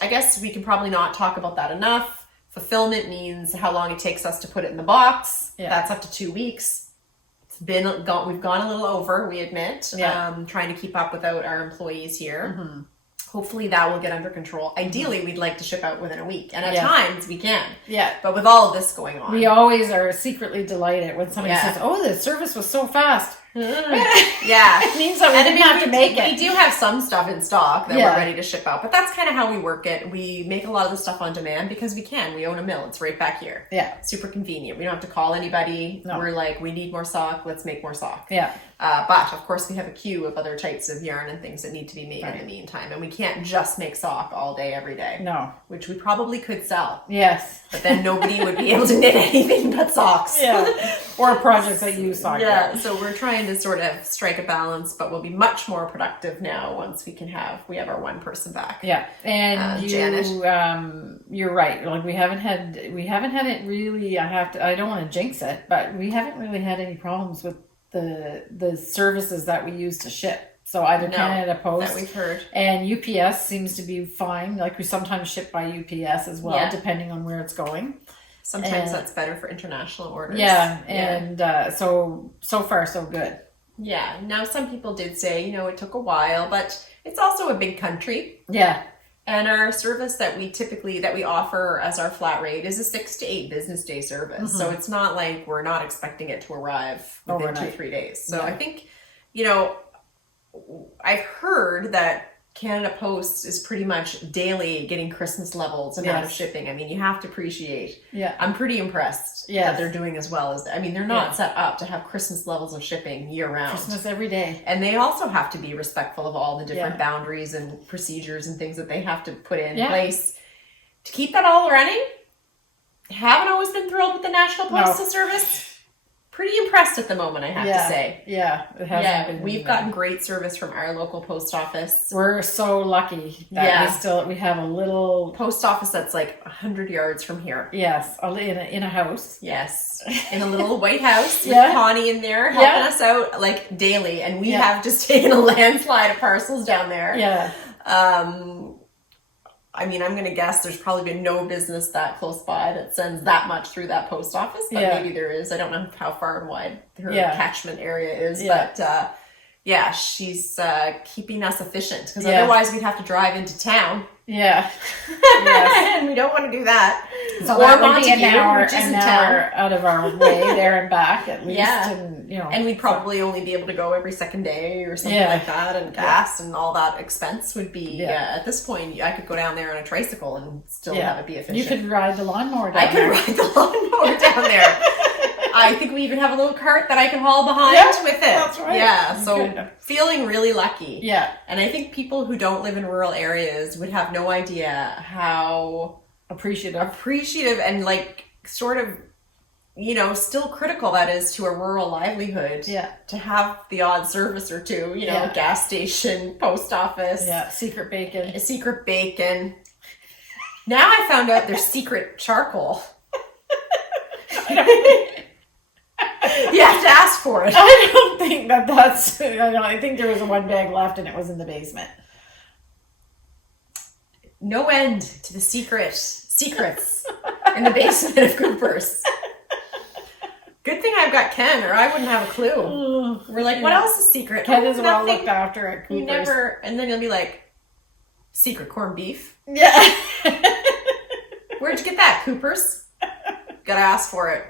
I guess we can probably not talk about that enough. Fulfillment means how long it takes us to put it in the box. Yeah. That's up to 2 weeks. We've gone a little over, we admit, trying to keep up without our employees here. Mm-hmm. Hopefully that will get under control. Ideally, we'd like to ship out within a week. And at times we can. Yeah. But with all of this going on. We always are secretly delighted when somebody says, oh, the service was so fast. Yeah. It means that we didn't have to make it. We do have some stuff in stock that we're ready to ship out. But that's kind of how we work it. We make a lot of the stuff on demand because we can. We own a mill. It's right back here. Yeah. Super convenient. We don't have to call anybody. No. We're like, we need more sock. Let's make more sock. Yeah. But of course we have a queue of other types of yarn and things that need to be made in the meantime. And we can't just make sock all day, every day. No. Which we probably could sell. Yes. But then nobody would be able to knit anything but socks. Yeah. Or projects that use sock. Yeah. So we're trying to sort of strike a balance, but we'll be much more productive now once we have our one person back. Yeah. And Janet. You're right. Like we haven't had it really, I don't want to jinx it, but we haven't really had any problems with the services that we use to ship. So either Canada Post that we've heard and UPS seems to be fine. Like we sometimes ship by UPS as well, depending on where it's going. Sometimes that's better for international orders. Yeah, and so far so good. Yeah. Now some people did say, it took a while, but it's also a big country. Yeah. And our service that we offer as our flat rate is a 6 to 8 business day service. Mm-hmm. So it's not like we're not expecting it to arrive within 2-3 days. So I think, I've heard that Canada Post is pretty much daily getting Christmas levels amount of shipping. I mean, you have to appreciate. Yeah. I'm pretty impressed that they're doing as well as, they're not set up to have Christmas levels of shipping year round. Christmas every day. And they also have to be respectful of all the different boundaries and procedures and things that they have to put in place to keep that all running. Haven't always been thrilled with the National Postal Service. Pretty impressed at the moment, I have to say. Yeah, it hasn't been. We've gotten great service from our local post office. We're so lucky that we have a little post office that's like 100 yards from here. Yes, in a house. Yes, in a little white house with Connie in there helping us out like daily, and we have just taken a landslide of parcels down there. Yeah. I'm going to guess there's probably been no business that close by that sends that much through that post office, but maybe there is. I don't know how far and wide her catchment area is, but she's keeping us efficient because otherwise we'd have to drive into town. Yeah. And we don't want to do that. So that would be an hour out of our way there and back at least. Yeah. And we'd probably only be able to go every second day or something like that, and gas and all that expense would be at this point I could go down there on a tricycle and still have it be efficient. You could ride the lawnmower down there. I could ride the lawnmower down there. I think we even have a little cart that I can haul behind with it. That's right. Yeah, so feeling really lucky. Yeah. And I think people who don't live in rural areas would have no idea how appreciative and like sort of, still critical that is to a rural livelihood. Yeah. To have the odd service or two, gas station, post office. Yeah, secret bacon. Now I found out there's secret charcoal. You have to ask for it. I don't think that's... I think there was one bag left and it was in the basement. No end to the secrets in the basement of Cooper's. Good thing I've got Ken, or I wouldn't have a clue. We're like, what else is secret? Ken is well looked after at Cooper's. And then you'll be like, secret corned beef? Yeah. Where'd you get that, Cooper's? Gotta ask for it.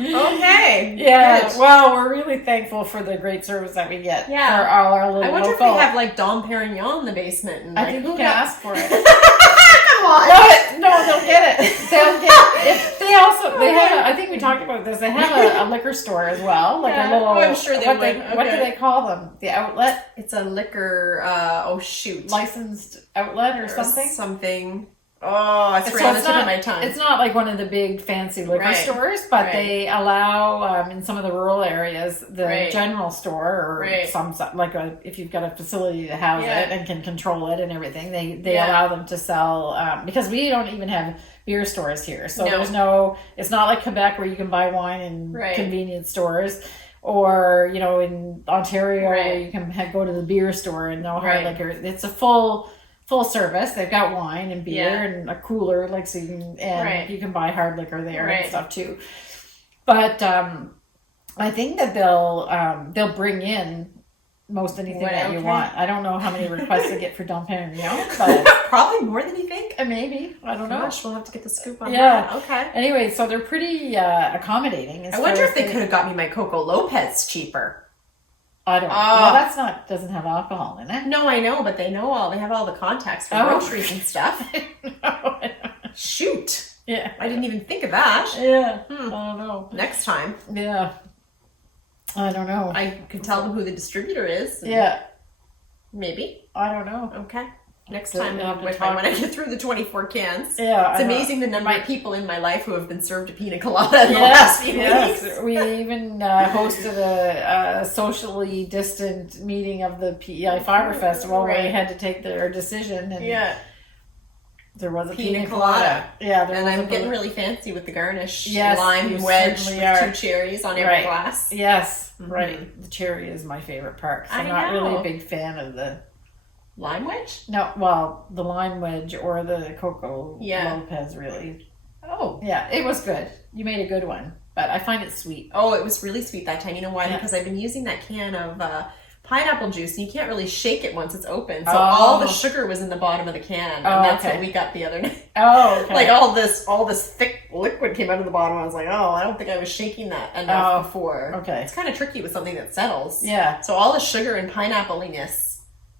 Okay. Yeah. Good. Well, we're really thankful for the great service that we get. Yeah. For all our little I wonder if we have like Dom Perignon in the basement. And I think who can ask for it. Come on. No, they'll get it. They'll get it. They have. I think we talked about this. They have a liquor store as well, like a little. Oh, I'm sure they would. What do they call them? The outlet. It's a liquor. Licensed outlet or something. Something. Oh, it's right on the tip of my tongue. It's not like one of the big fancy liquor stores, but they allow in some of the rural areas the general store or some like if you've got a facility to house it and can control it and everything, they allow them to sell because we don't even have beer stores here, so there's no. It's not like Quebec where you can buy wine in convenience stores. Or, you know, in Ontario where you can go to the beer store and no hard liquor. It's a full service. They've got wine and beer and a cooler, like so you can you can buy hard liquor there and stuff too. But I think that they'll bring in most anything that you want. I don't know how many requests they get for Dom Perignon, but probably more than you think. Maybe. I don't know. Gosh, we'll have to get the scoop on that. Okay. Anyway, so they're pretty accommodating. I wonder if they could have got me my Coco Lopez cheaper. I don't know. Well, doesn't have alcohol in it. No, I know, but they have all the contacts for groceries and stuff. Shoot. Yeah. I didn't even think of that. Yeah. I don't know. Next time. Yeah. I don't know. I could tell them who the distributor is. Yeah. Maybe. I don't know. Okay. Next time when I get through the 24 cans. Yeah. It's amazing the number of people in my life who have been served a pina colada in the last few weeks. We even hosted a socially distant meeting of the PEI Fiber Festival where we had to take their decision. And there was a pina colada. Yeah, and I'm getting really fancy with the garnish. Yes, lime wedge with 2 cherries on every glass. Yes, right. The cherry is my favorite part. So I'm not really a big fan of the lime wedge. No, well, the lime wedge or the Coco Lopez, really. Oh, yeah, it was good. You made a good one, but I find it sweet. Oh, it was really sweet that time. You know why? Because I've been using that can of pineapple juice, and you can't really shake it once it's open. So all the sugar was in the bottom of the can, and that's what we got the other night. Oh, okay. Like all this thick liquid came out of the bottom. I was like, I don't think I was shaking that enough before. Okay. It's kind of tricky with something that settles. Yeah. So all the sugar and pineapple-iness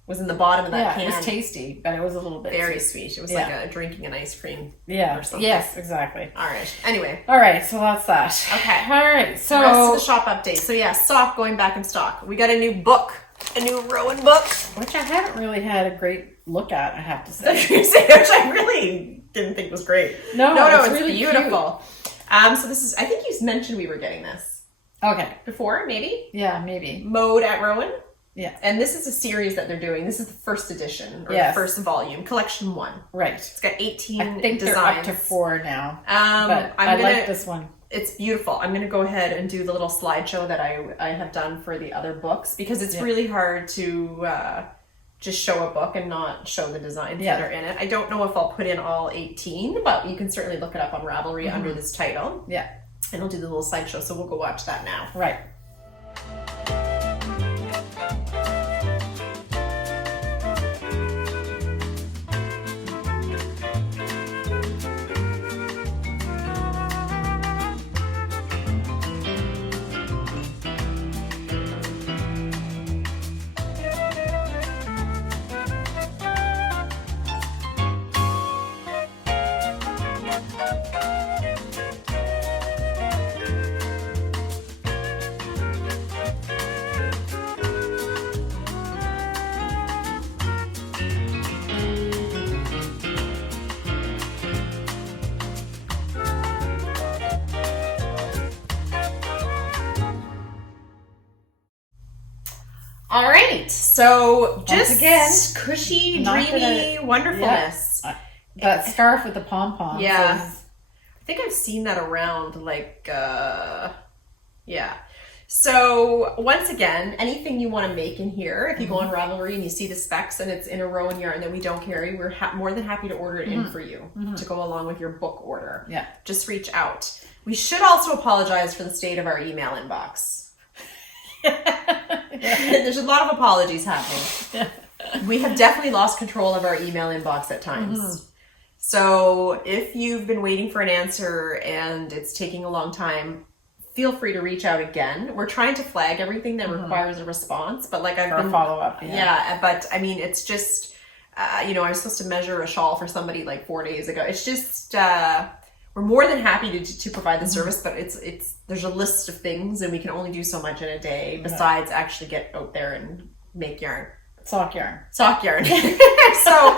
was in the bottom of that can. It was tasty, but it was a little bit very sweet. It was like drinking an ice cream. Yeah. Or something. Yes, exactly. All right. Anyway. All right. So that's that. Okay. All right. So rest of the shop update. So stock going back in stock. We got a new book. A new Rowan book. Which I haven't really had a great look at, I have to say. Which I really didn't think was great. No, it's really beautiful. So this is, I think you mentioned we were getting this. Okay. Before, maybe? Yeah, maybe. Mode at Rowan. Yeah. And this is a series that they're doing. This is the first edition, or the first volume, collection 1. Right. It's got 18 I think designs. they're up to 4 now. But I like this one. It's beautiful. I'm going to go ahead and do the little slideshow that I have done for the other books, because it's really hard to just show a book and not show the designs that are in it. I don't know if I'll put in all 18, but you can certainly look it up on Ravelry under this title. Yeah. And I'll do the little slideshow, so we'll go watch that now. Right. All right, so just again, cushy, dreamy wonderfulness. Yeah. That scarf with the pom-poms. Yeah. I think I've seen that around, So once again, anything you want to make in here, if you go on Ravelry and you see the specs and it's in a Rowan yarn that we don't carry, we're more than happy to order it in for you to go along with your book order. Yeah. Just reach out. We should also apologize for the state of our email inbox. There's a lot of apologies happening. We have definitely lost control of our email inbox at times. So if you've been waiting for an answer and it's taking a long time, feel free to reach out again. We're trying to flag everything that requires a response, but a follow-up. But I mean, it's just, I was supposed to measure a shawl for somebody 4 days ago. It's just, we're more than happy to provide the service, but there's a list of things and we can only do so much in a day besides actually get out there and make yarn. Sock yarn. So,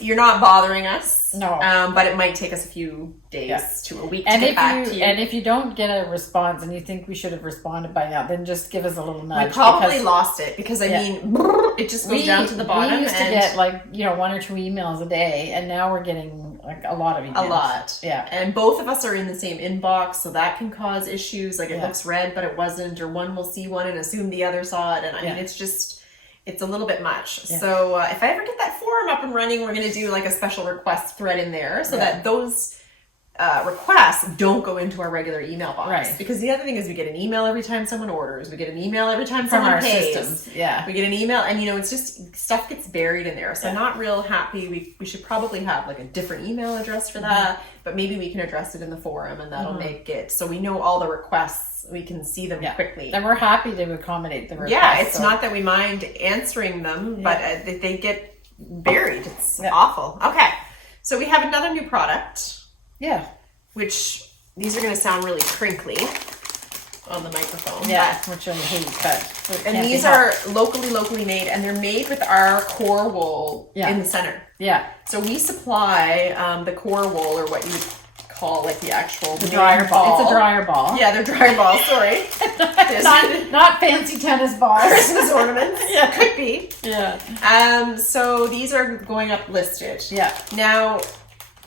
you're not bothering us. No. But it might take us a few days to a week to get back to you. And if you don't get a response and you think we should have responded by now, then just give us a little nudge. We probably lost it because, I mean, it just goes down to the bottom. We used to get like, 1 or 2 emails a day, and now we're getting like a lot of emails. A lot. Yeah. And both of us are in the same inbox, so that can cause issues. Like it looks red, but it wasn't, or one will see one and assume the other saw it. And I mean, it's a little bit much. Yeah. So if I ever get that forum up and running, we're going to do like a special request thread in there so that those requests don't go into our regular email box. Right. Because the other thing is we get an email every time someone orders. We get an email every time someone pays. Systems. Yeah. We get an email and, it's just stuff gets buried in there. So I'm not real happy. We should probably have like a different email address for that, but maybe we can address it in the forum and that'll make it so we know all the requests. We can see them quickly. And we're happy to accommodate the requests. Yeah, it's not that we mind answering them, but they get buried. It's awful. Okay, so we have another new product. Yeah. Which, these are going to sound really crinkly on the microphone. Yeah, which I hate, but... And these are locally made, and they're made with our core wool in the center. Yeah. So we supply the core wool, or what you would call like the actual dryer ball. It's a dryer ball. Yeah, they're dryer balls, sorry. not fancy tennis balls. Christmas ornaments. Yeah. Could be. Yeah. So these are going up listed. Yeah. Now,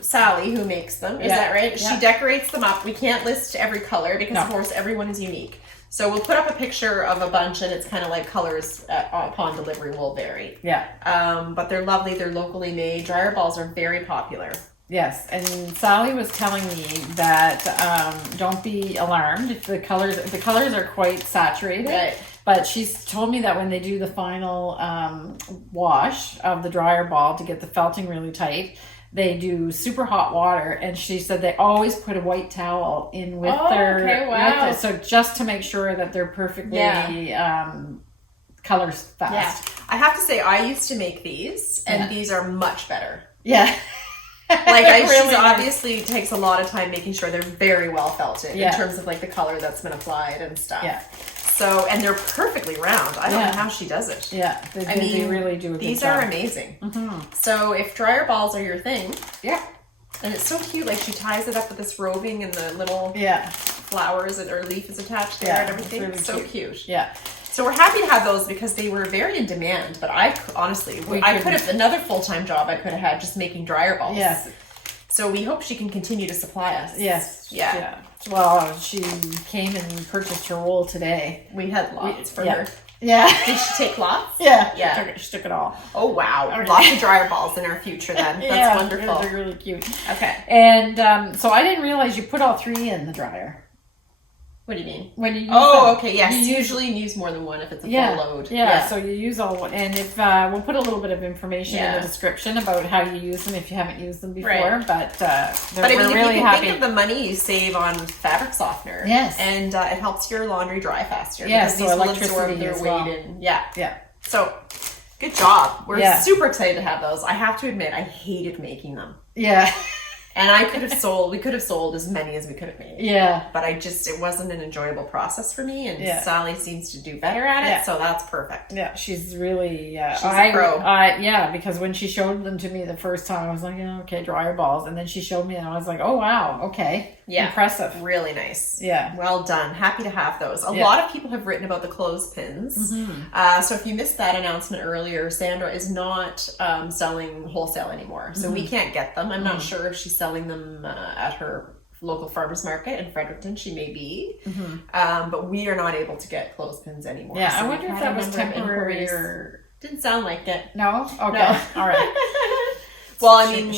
Sally, who makes them, is that right? Yeah. She decorates them up. We can't list every color because, of course, everyone is unique. So we'll put up a picture of a bunch, and it's kind of like colors upon delivery will vary. Yeah. But they're lovely. They're locally made. Dryer balls are very popular. Yes, and Sally was telling me that don't be alarmed if the colors are quite saturated. Right. But she's told me that when they do the final wash of the dryer ball to get the felting really tight, they do super hot water, and she said they always put a white towel in with so just to make sure that they're perfectly colors fast. Yeah. I have to say, I used to make these, and these are much better. Yeah. She obviously takes a lot of time making sure they're very well felted in terms of like the color that's been applied and stuff. Yeah. So, and they're perfectly round. I don't know how she does it. Yeah. They really do a good these job. Are amazing. Mm-hmm. So if dryer balls are your thing. Yeah. And it's so cute. Like she ties it up with this roving and the little flowers or leaf is attached there and everything. It's really so cute. Yeah. So we're happy to have those because they were very in demand. But I honestly, I could have another full-time job I could have had just making dryer balls. Yes. So we hope she can continue to supply us. Yes. Yeah. Well, she came and purchased her wool today. We had lots for her. Yeah. Did she take lots? Yeah. Yeah. She took it all. Oh, wow. Okay. Lots of dryer balls in our future then. That's wonderful. They're really cute. Okay. And so I didn't realize you put all 3 in the dryer. What do you mean? When you use okay, yes. You usually use more than one if it's a full load. Yeah, so you use all one. And if we'll put a little bit of information in the description about how you use them if you haven't used them before. Right. But I mean, if you can think of the money you save on fabric softener. Yes. And it helps your laundry dry faster. Yeah, because so these electricity their as weight well. in. Yeah. Yeah. So, good job. We're super excited to have those. I have to admit, I hated making them. Yeah. And we could have sold as many as we could have made. Yeah. But it wasn't an enjoyable process for me. And Sally seems to do better at it. So that's perfect. Yeah. She's really, she's a pro. Because when she showed them to me the first time, I was like, okay, dryer balls. And then she showed me and I was like, oh, wow. Okay. Yeah. Impressive. Really nice. Yeah. Well done. Happy to have those. A lot of people have written about the clothespins. Mm-hmm. So if you missed that announcement earlier, Sandra is not selling wholesale anymore. So we can't get them. I'm not sure if she's selling them at her local farmers market in Fredericton. She may be. Mm-hmm. But we are not able to get clothespins anymore. Yeah, so I wonder if that was temporary or... Didn't sound like it. No? Okay. No. All right. Well, I mean,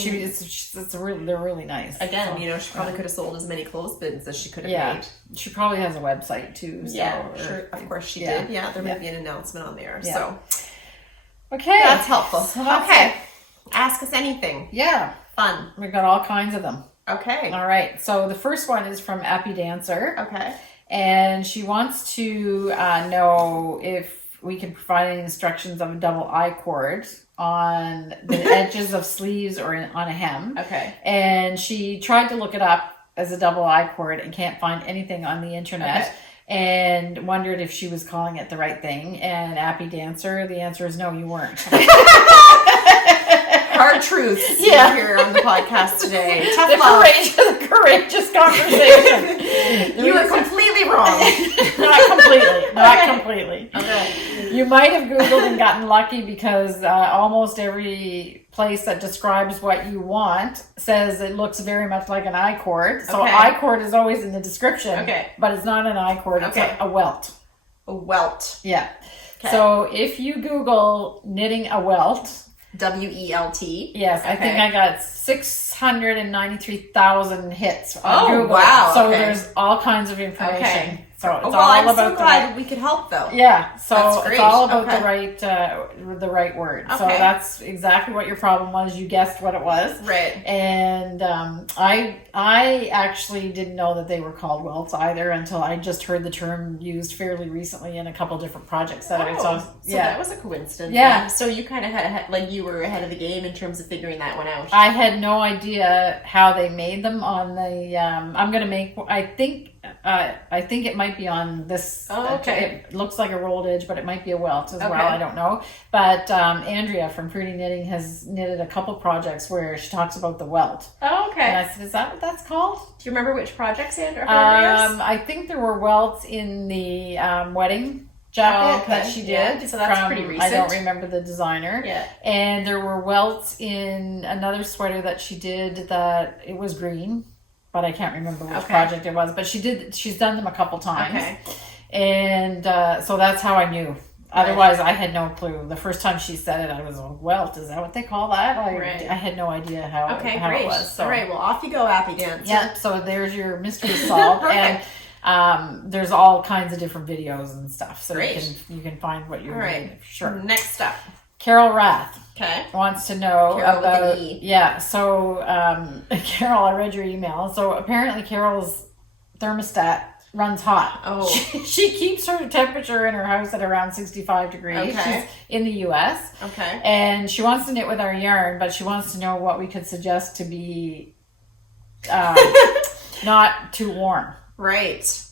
they're really nice. Again, she probably could have sold as many clothespins as she could have made. She probably has a website too. So, sure. Of course she did. Yeah, there might be an announcement on there. Yeah. So, okay, that's helpful. Okay, ask us anything. Yeah, fun. We've got all kinds of them. Okay. All right. So the first one is from Appy Dancer. Okay. And she wants to know if we can provide any instructions of a double I-cord on the edges of sleeves or on a hem. Okay. And she tried to look it up as a double I-cord and can't find anything on the internet. Okay. And wondered if she was calling it the right thing. And Appy Dancer, the answer is no, you weren't. Hard truth. truths here on the podcast today. Tough love. The courageous conversation. You were completely wrong. Not completely. Okay. You might have Googled and gotten lucky because almost every place that describes what you want says it looks very much like an I-cord. So I-cord is always in the description, but it's not an I-cord. It's a welt. A welt. Yeah. Okay. So if you Google knitting a welt, W-E-L-T. Yes, I think I got 693,000 hits on Google. Wow. So there's all kinds of information. Okay. So it's all I'm about so glad we could help though. Yeah. So that's great. It's all about the right word. Okay. So that's exactly what your problem was. You guessed what it was. Right. And I actually didn't know that they were called welts either until I just heard the term used fairly recently in a couple different projects that I saw. So that was a coincidence. Yeah. Then. So you kind of had you were ahead of the game in terms of figuring that one out. I had no idea how they made them on the. I'm gonna make. I think it might be on this. Oh, okay. It looks like a rolled edge, but it might be a welt as well. I don't know. But Andrea from Pretty Knitting has knitted a couple projects where she talks about the welt. Oh, okay. And I said, is that what that's called? Do you remember which projects, Andrea? I think there were welts in the wedding jacket that she did. Yeah. So that's pretty recent. I don't remember the designer. Yeah. And there were welts in another sweater that she did that it was green. But I can't remember which project it was. But she's done them a couple times. Okay. And so that's how I knew. Otherwise, I had no clue. The first time she said it, I was like, welt, is that what they call that? I had no idea how it was. So. All right, well, off you go, Happy Dance. Yeah, so there's your mystery solved. And there's all kinds of different videos and stuff. So you can find what you're doing. Sure. Next up. Carol Rath. Okay. Wants to know Carol about with an E. Yeah. So Carol, I read your email. So apparently Carol's thermostat runs hot. Oh. She keeps her temperature in her house at around 65 degrees. Okay. She's in the US. Okay. And she wants to knit with our yarn, but she wants to know what we could suggest to be not too warm. Right.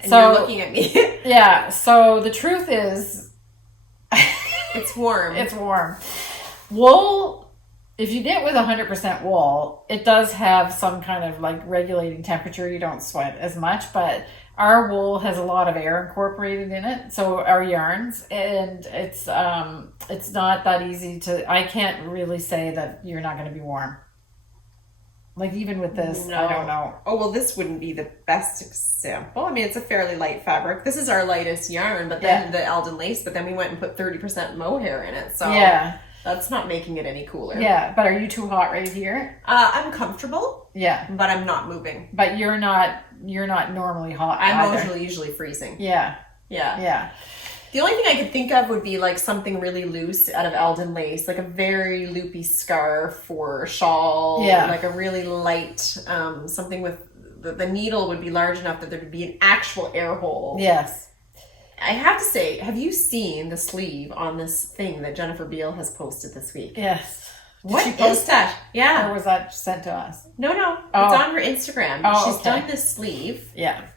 And so you're looking at me. Yeah. So the truth is it's warm. It's warm. Wool, if you knit with 100% wool, it does have some kind of like regulating temperature. You don't sweat as much, but our wool has a lot of air incorporated in it. So our yarns, and it's not that easy to, I can't really say that you're not going to be warm. Like even with this, I don't know. Oh, well, this wouldn't be the best example. I mean, it's a fairly light fabric. This is our lightest yarn, but then the Eldon lace, but then we went and put 30% mohair in it. So that's not making it any cooler. Yeah, but are you too hot right here? I'm comfortable. Yeah. But I'm not moving. But you're not normally hot I'm usually freezing. Yeah. Yeah. Yeah. The only thing I could think of would be like something really loose out of Eldon lace, like a very loopy scarf or shawl, like a really light, something with the needle would be large enough that there would be an actual air hole. Yes. I have to say, have you seen the sleeve on this thing that Jennifer Beal has posted this week? Yes. What is that? Yeah. Or was that sent to us? No. It's on her Instagram. Oh, She's done this sleeve. Yeah.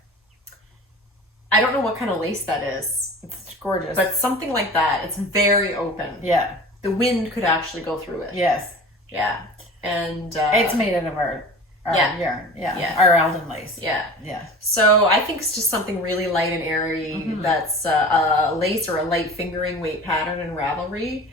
I don't know what kind of lace that is. It's gorgeous. But something like that. It's very open. Yeah. The wind could actually go through it. Yes. Yeah. And it's made out of our yarn. Yeah. Our Eldon lace. Yeah. Yeah. So I think it's just something really light and airy that's a lace or a light fingering weight pattern and Ravelry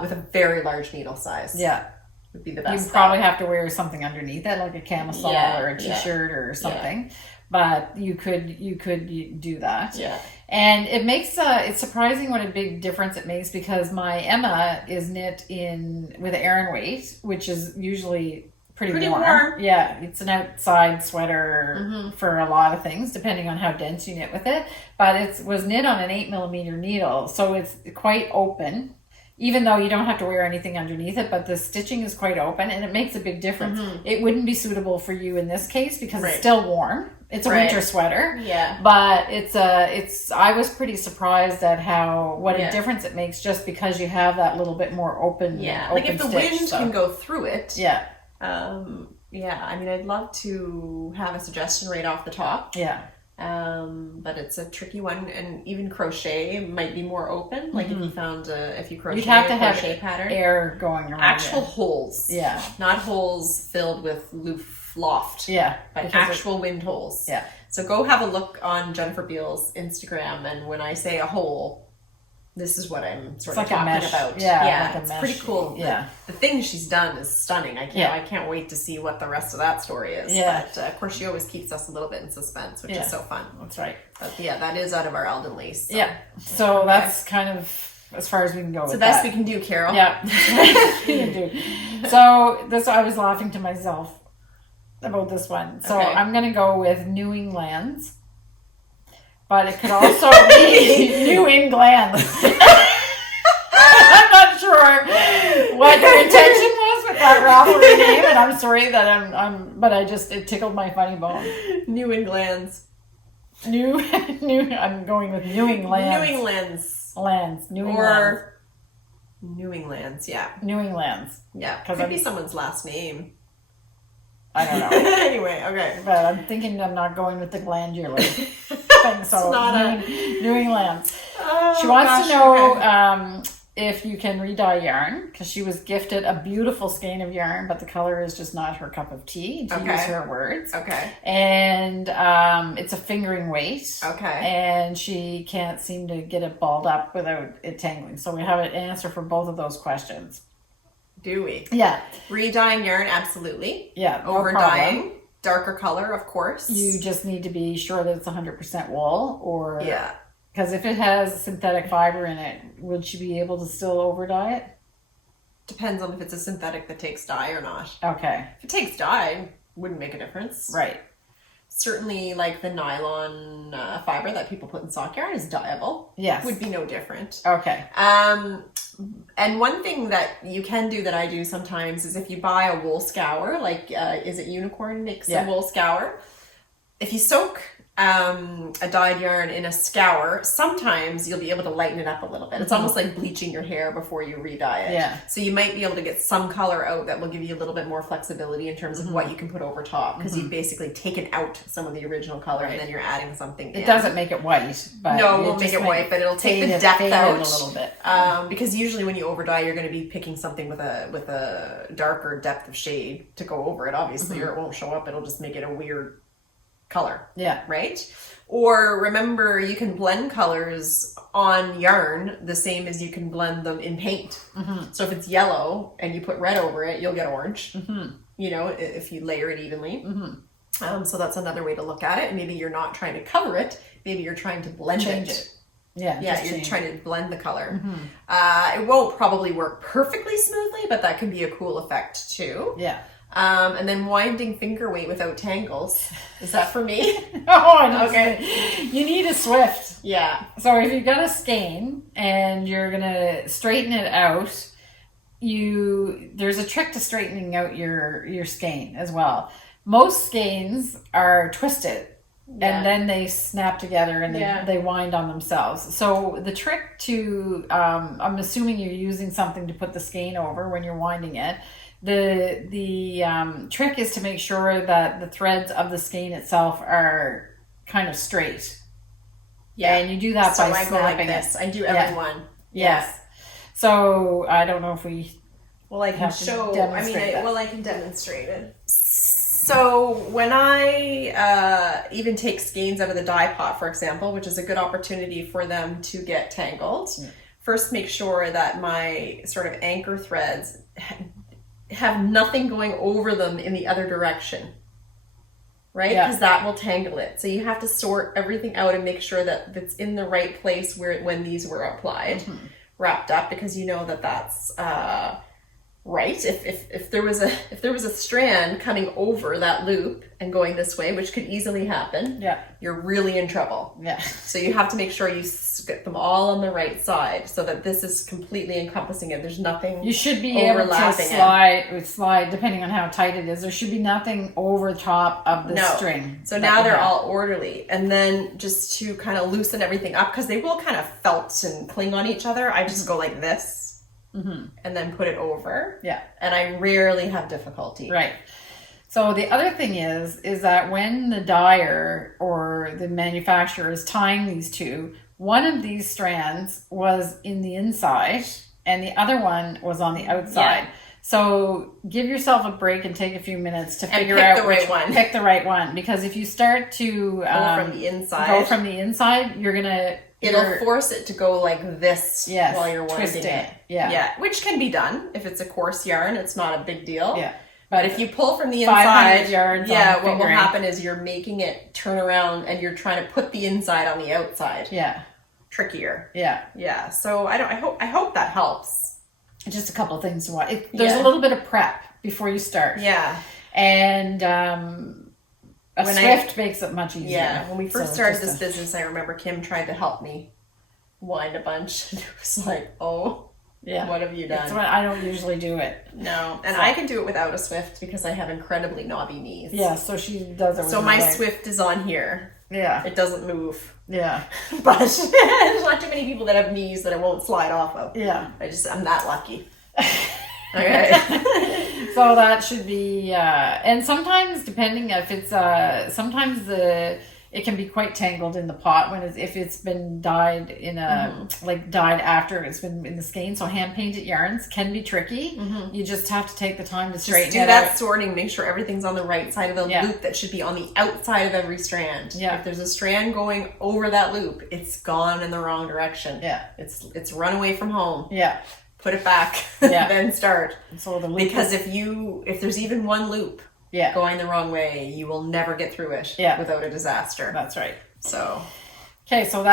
with a very large needle size. Yeah. Would be the best. You probably have to wear something underneath it, like a camisole or a t-shirt or something. Yeah. But you could do that. Yeah. And it makes it's surprising what a big difference it makes, because my Emma is knit with Aran weight, which is usually pretty warm. Yeah, it's an outside sweater for a lot of things, depending on how dense you knit with it. But it was knit on an 8mm needle, so it's quite open. Even though you don't have to wear anything underneath it, but the stitching is quite open, and it makes a big difference. It wouldn't be suitable for you in this case because it's still warm. It's a winter sweater. Yeah. But I was pretty surprised at what a difference it makes just because you have that little bit more open. Yeah. Open like if the wind can go through it. Yeah. I mean, I'd love to have a suggestion right off the top. Yeah. But it's a tricky one, and even crochet might be more open. Like if you found if you crochet, you'd have to crochet have pattern, air going around. actual holes, not holes filled with loft, but actual wind holes. Yeah. So go have a look on Jennifer Beal's Instagram, and when I say a hole, this is what I'm sort of talking about. Yeah, it's pretty cool. Yeah, the things she's done is stunning. I can't wait to see what the rest of that story is. Yeah, but of course she always keeps us a little bit in suspense, which is so fun. That's right. But yeah, that is out of our Eldon Lace. So. Yeah, so that's kind of as far as we can go. It's the best we can do, Carol. Yeah, we can do. So this, I was laughing to myself about this one. So I'm gonna go with New England's. But it could also be New England. I'm not sure what your intention was with that rafflery name, and I'm sorry that but it tickled my funny bone. New England's. I'm going with New England. New England's. New England. Or New England's, yeah. New England's. Yeah, could be someone's last name. I don't know. Anyway, okay. But I'm thinking I'm not going with the glandular thing. So New England. She wants to know if you can re-dye yarn, because she was gifted a beautiful skein of yarn, but the color is just not her cup of tea, to use her words. Okay. And it's a fingering weight. Okay. And she can't seem to get it balled up without it tangling. So we have an answer for both of those questions. Do we? Yeah. Re-dyeing yarn, absolutely. Yeah. Over-dyeing, darker color, of course. You just need to be sure that it's 100% wool, or... Yeah. Because if it has synthetic fiber in it, would she be able to still over-dye it? Depends on if it's a synthetic that takes dye or not. Okay. If it takes dye, wouldn't make a difference. Right. Certainly, like the nylon fiber that people put in sock yarn is dyeable. Yes. Would be no different. Okay. And one thing that you can do that I do sometimes is if you buy a wool scour, like is it Unicorn makes a wool scour? If you soak a dyed yarn in a scour, sometimes you'll be able to lighten it up a little bit. It's almost like bleaching your hair before you re-dye it. Yeah. So you might be able to get some color out that will give you a little bit more flexibility in terms of what you can put over top, because you've basically taken out some of the original color and then you're adding something in. It doesn't make it white, but no, it won't make it white, but it'll take the depth out a little bit. Because usually when you over dye, you're going to be picking something with a darker depth of shade to go over it, obviously, or it won't show up. It'll just make it a weird color. Yeah. Right? Or remember, you can blend colors on yarn the same as you can blend them in paint. So if it's yellow and you put red over it, you'll get orange. You know, if you layer it evenly. So that's another way to look at it. Maybe you're not trying to cover it. Maybe you're trying to blend it. Yeah, you're trying to blend the color. It won't probably work perfectly smoothly, but that can be a cool effect too. Yeah. And then winding finger weight without tangles. Is that for me? Okay. You need a Swift. Yeah. So if you've got a skein and you're gonna straighten it out, there's a trick to straightening out your skein as well. Most skeins are twisted. And then they snap together and they wind on themselves. So the trick to, I'm assuming you're using something to put the skein over when you're winding it. The trick is to make sure that the threads of the skein itself are kind of straight. Yeah. And you do that by snapping like this. I do every one. Yes. So I don't know if we... Well, I can show... I can demonstrate it. So when I even take skeins out of the dye pot, for example, which is a good opportunity for them to get tangled, first make sure that my sort of anchor threads have nothing going over them in the other direction, right? Because that will tangle it. So you have to sort everything out and make sure that it's in the right place when these were applied, wrapped up, because you know that that's... right. If there was a strand coming over that loop and going this way, which could easily happen, you're really in trouble. Yeah. So you have to make sure you get them all on the right side so that this is completely encompassing it. There's nothing. You should be able to slide depending on how tight it is. There should be nothing over top of the string. So now they're all orderly, and then just to kind of loosen everything up, because they will kind of felt and cling on each other. I just go like this. And then put it over. Yeah. And I rarely have difficulty. Right. So the other thing is that when the dyer or the manufacturer is tying these two, one of these strands was in the inside and the other one was on the outside. Yeah. So give yourself a break and take a few minutes to figure out pick the right one. Because if you start to go from the inside, it'll force it to go like this while you're winding it. Yeah, which can be done if it's a coarse yarn. It's not a big deal. Yeah, but if you pull from the inside, what will happen is you're making it turn around and you're trying to put the inside on the outside. Yeah, trickier. Yeah. So I hope that helps. Just a couple of things to watch. There's a little bit of prep before you start. Yeah. And Swift makes it much easier. Yeah. When we first started this business, I remember Kim tried to help me wind a bunch. It was like, what have you done? I don't usually do it. No. And I can do it without a Swift because I have incredibly knobby knees. Yeah, so she does it with So my Swift is on here. Yeah. It doesn't move. Yeah. But there's not too many people that have knees that it won't slide off of. Yeah. I'm that lucky. Okay. So that should be, and sometimes depending if it's, it can be quite tangled in the pot if it's been dyed in dyed after it's been in the skein. So hand painted yarns can be tricky. Mm-hmm. You just have to take the time to straighten it out. Do that sorting, make sure everything's on the right side of the loop that should be on the outside of every strand. Yeah. If there's a strand going over that loop, it's gone in the wrong direction. Yeah. It's run away from home. Yeah. Put it back, then start. So because if there's even one loop going the wrong way, you will never get through it without a disaster. That's right. So, okay, so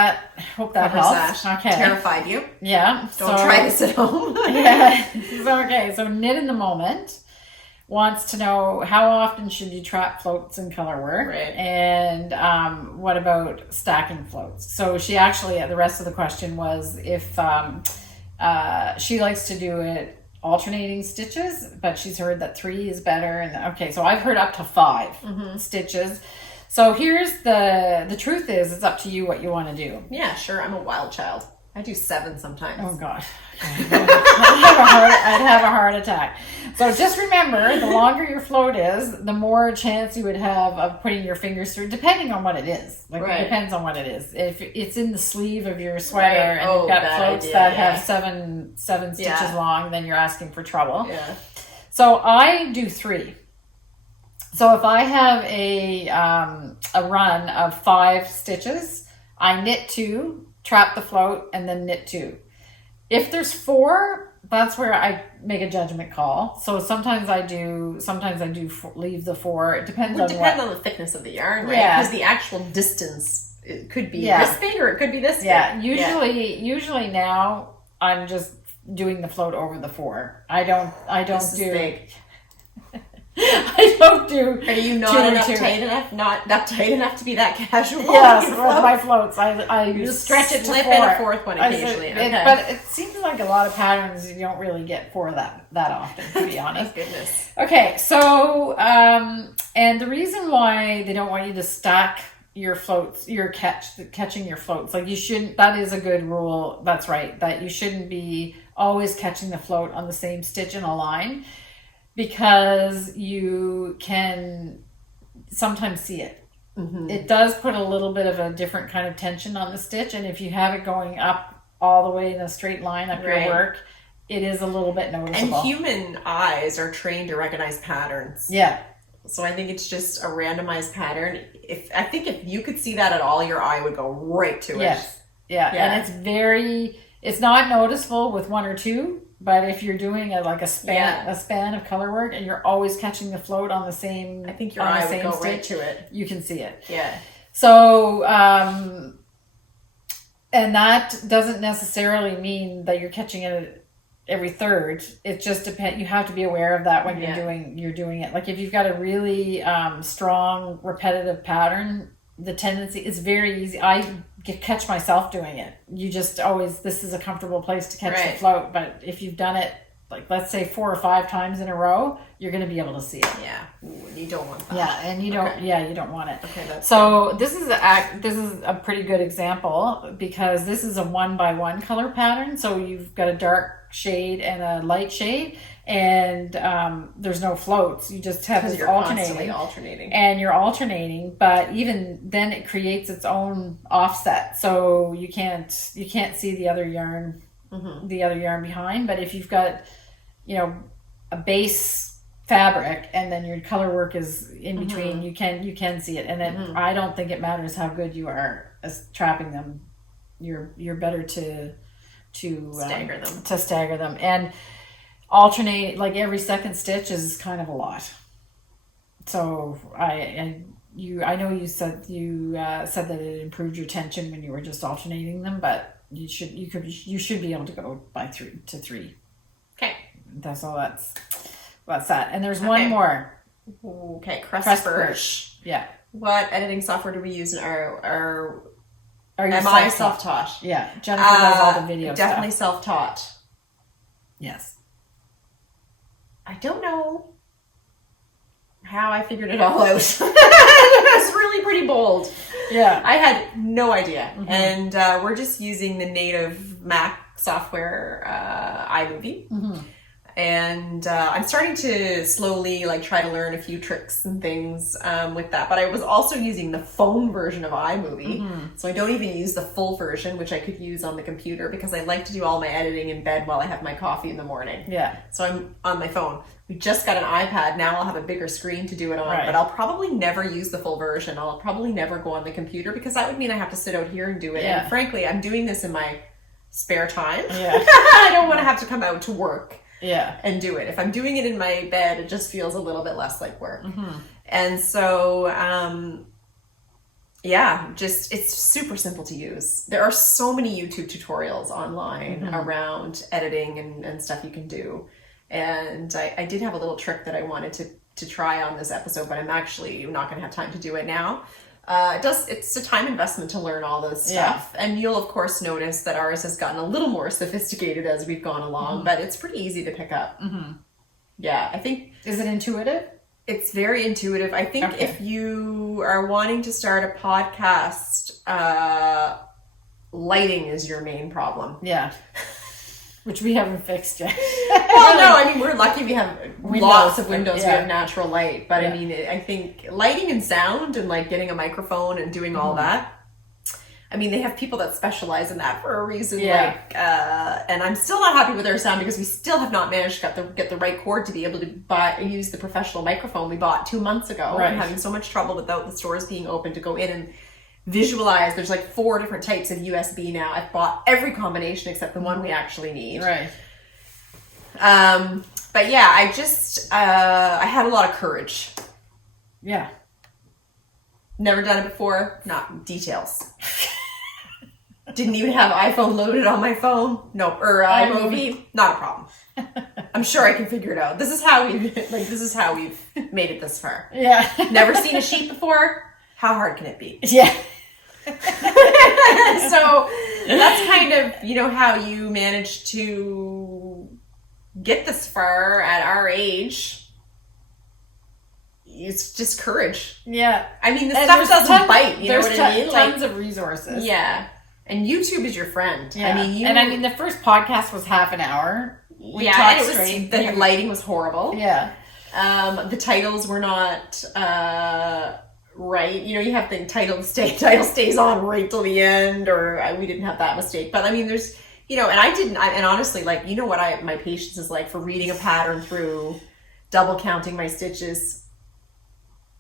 hope that helps. That. Okay. Terrified you. Yeah. Don't try this at home. Okay, so Knit in the Moment wants to know how often should you trap floats in color work, right? And what about stacking floats? So she actually, the rest of the question was if she likes to do it alternating stitches, but she's heard that 3 is better. And okay, so I've heard up to 5 stitches. So here's the truth is, it's up to you what you want to do. Yeah, sure. I'm a wild child. I do 7 sometimes. Oh God. I'd have a heart attack. So just remember, the longer your float is, the more chance you would have of putting your fingers through, depending on what it is. It depends on what it is. If it's in the sleeve of your sweater and you've got floats that have 7 stitches long, then you're asking for trouble. Yeah. So I do 3. So if I have a run of 5 stitches, I knit 2, trap the float, and then knit 2. If there's 4, that's where I make a judgment call. So sometimes I do leave the 4. It depends on the thickness of the yarn, right? Because the actual distance, it could be this big or it could be this big. Yeah, usually now I'm just doing the float over the 4. I don't do big. I don't do. Are you not tight enough? Not tight enough to be that casual? Yes, with my floats, I just stretch it to 4. Slip in a 4th one occasionally. But it seems like a lot of patterns you don't really get 4 that often, to be honest. Thank goodness. Okay, so and the reason why they don't want you to stack your floats, catching your floats, like you shouldn't. That is a good rule. That's right. That you shouldn't be always catching the float on the same stitch in a line, because you can sometimes see it. Mm-hmm. It does put a little bit of a different kind of tension on the stitch, and if you have it going up all the way in a straight line up your work, it is a little bit noticeable. And human eyes are trained to recognize patterns. Yeah. So I think it's just a randomized pattern. If you could see that at all, your eye would go right to it. Yes. Yeah. And it's not noticeable with 1 or 2. But if you're doing a span of color work and you're always catching the float on the same, I think your eye would go right to it. You can see it. Yeah. So, and that doesn't necessarily mean that you're catching it every third. It just depends. You have to be aware of that when you're doing it. Like if you've got a really strong repetitive pattern, the tendency is very easy. I catch myself doing it. You just always, this is a comfortable place to catch the float. But if you've done it like let's say 4 or 5 times in a row, you're going to be able to see it. Yeah. Ooh, and you don't want that. Yeah, and you don't. Okay. Yeah, you don't want it. Okay, that's so good. This is a pretty good example because this is a 1x1 color pattern. So you've got a dark shade and a light shade, and there's no floats. You just have this alternating, and you're alternating. But even then, it creates its own offset, so you can't see the other yarn. Mm-hmm. The other yarn behind. But if you've got, a base fabric and then your color work is in between, mm-hmm. you can see it. And then mm-hmm. I don't think it matters how good you are as trapping them. You're better to stagger them and alternate. Like every second stitch is kind of a lot. So I know you said that it improved your tension when you were just alternating them, but you should be able to go by 3 to 3. Okay. That's all. That's that. And there's one more. Okay, Crest Birch. Yeah. What editing software do we use in our Am I self-taught? Yeah. Jennifer does all the videos. Definitely self-taught. Yes. I don't know how I figured it all out. That's really pretty bold. Yeah. I had no idea. Mm-hmm. And we're just using the native Mac software, iMovie. Mm-hmm. And I'm starting to slowly try to learn a few tricks and things with that. But I was also using the phone version of iMovie. Mm-hmm. So I don't even use the full version, which I could use on the computer because I like to do all my editing in bed while I have my coffee in the morning. Yeah. So I'm on my phone. We just got an iPad. Now I'll have a bigger screen to do it on. Right. But I'll probably never use the full version. I'll probably never go on the computer because that would mean I have to sit out here and do it. Yeah. And frankly, I'm doing this in my spare time. Yeah. I don't want to have to come out to work. Yeah. And do it. If I'm doing it in my bed, it just feels a little bit less like work. Mm-hmm. And so, it's super simple to use. There are so many YouTube tutorials online mm-hmm. around editing and stuff you can do. And I did have a little trick that I wanted to try on this episode, but I'm actually not going to have time to do it now. It's a time investment to learn all this stuff. Yeah. And you'll of course notice that ours has gotten a little more sophisticated as we've gone along, mm-hmm. but it's pretty easy to pick up. Mm-hmm. Yeah, I think. Is it intuitive? It's very intuitive. I think if you are wanting to start a podcast, lighting is your main problem. Yeah. Which we haven't fixed yet. Well, no, I mean, we're lucky we have lots of windows. Yeah. We have natural light. But yeah. I mean, I think lighting and sound and getting a microphone and doing all that. I mean, they have people that specialize in that for a reason. Yeah. And I'm still not happy with our sound because we still have not managed to get the right cord to be able to use the professional microphone we bought 2 months ago. Right. I'm having so much trouble without the stores being open to go in and visualize. There's 4 different types of USB now. I've bought every combination except the one we actually need. Right. But yeah, I just I had a lot of courage. Yeah. Never done it before. Not details. Didn't even have iPhone loaded on my phone. Nope. Or iMovie. Not a problem. I'm sure I can figure it out. This is how we've made it this far. Yeah. Never seen a sheet before. How hard can it be? Yeah. So that's kind of, how you manage to get this far at our age. It's just courage. Yeah. I mean, the stuff doesn't bite. You know what I mean? Tons of resources. Yeah. And YouTube is your friend. Yeah. I mean, the first podcast was half an hour. We talked straight. The lighting was horrible. Yeah. The titles were not right. You have the title stays on right till the end, or we didn't have that mistake. But I mean, there's, and I didn't, and honestly, what my patience is like for reading a pattern through, double counting my stitches,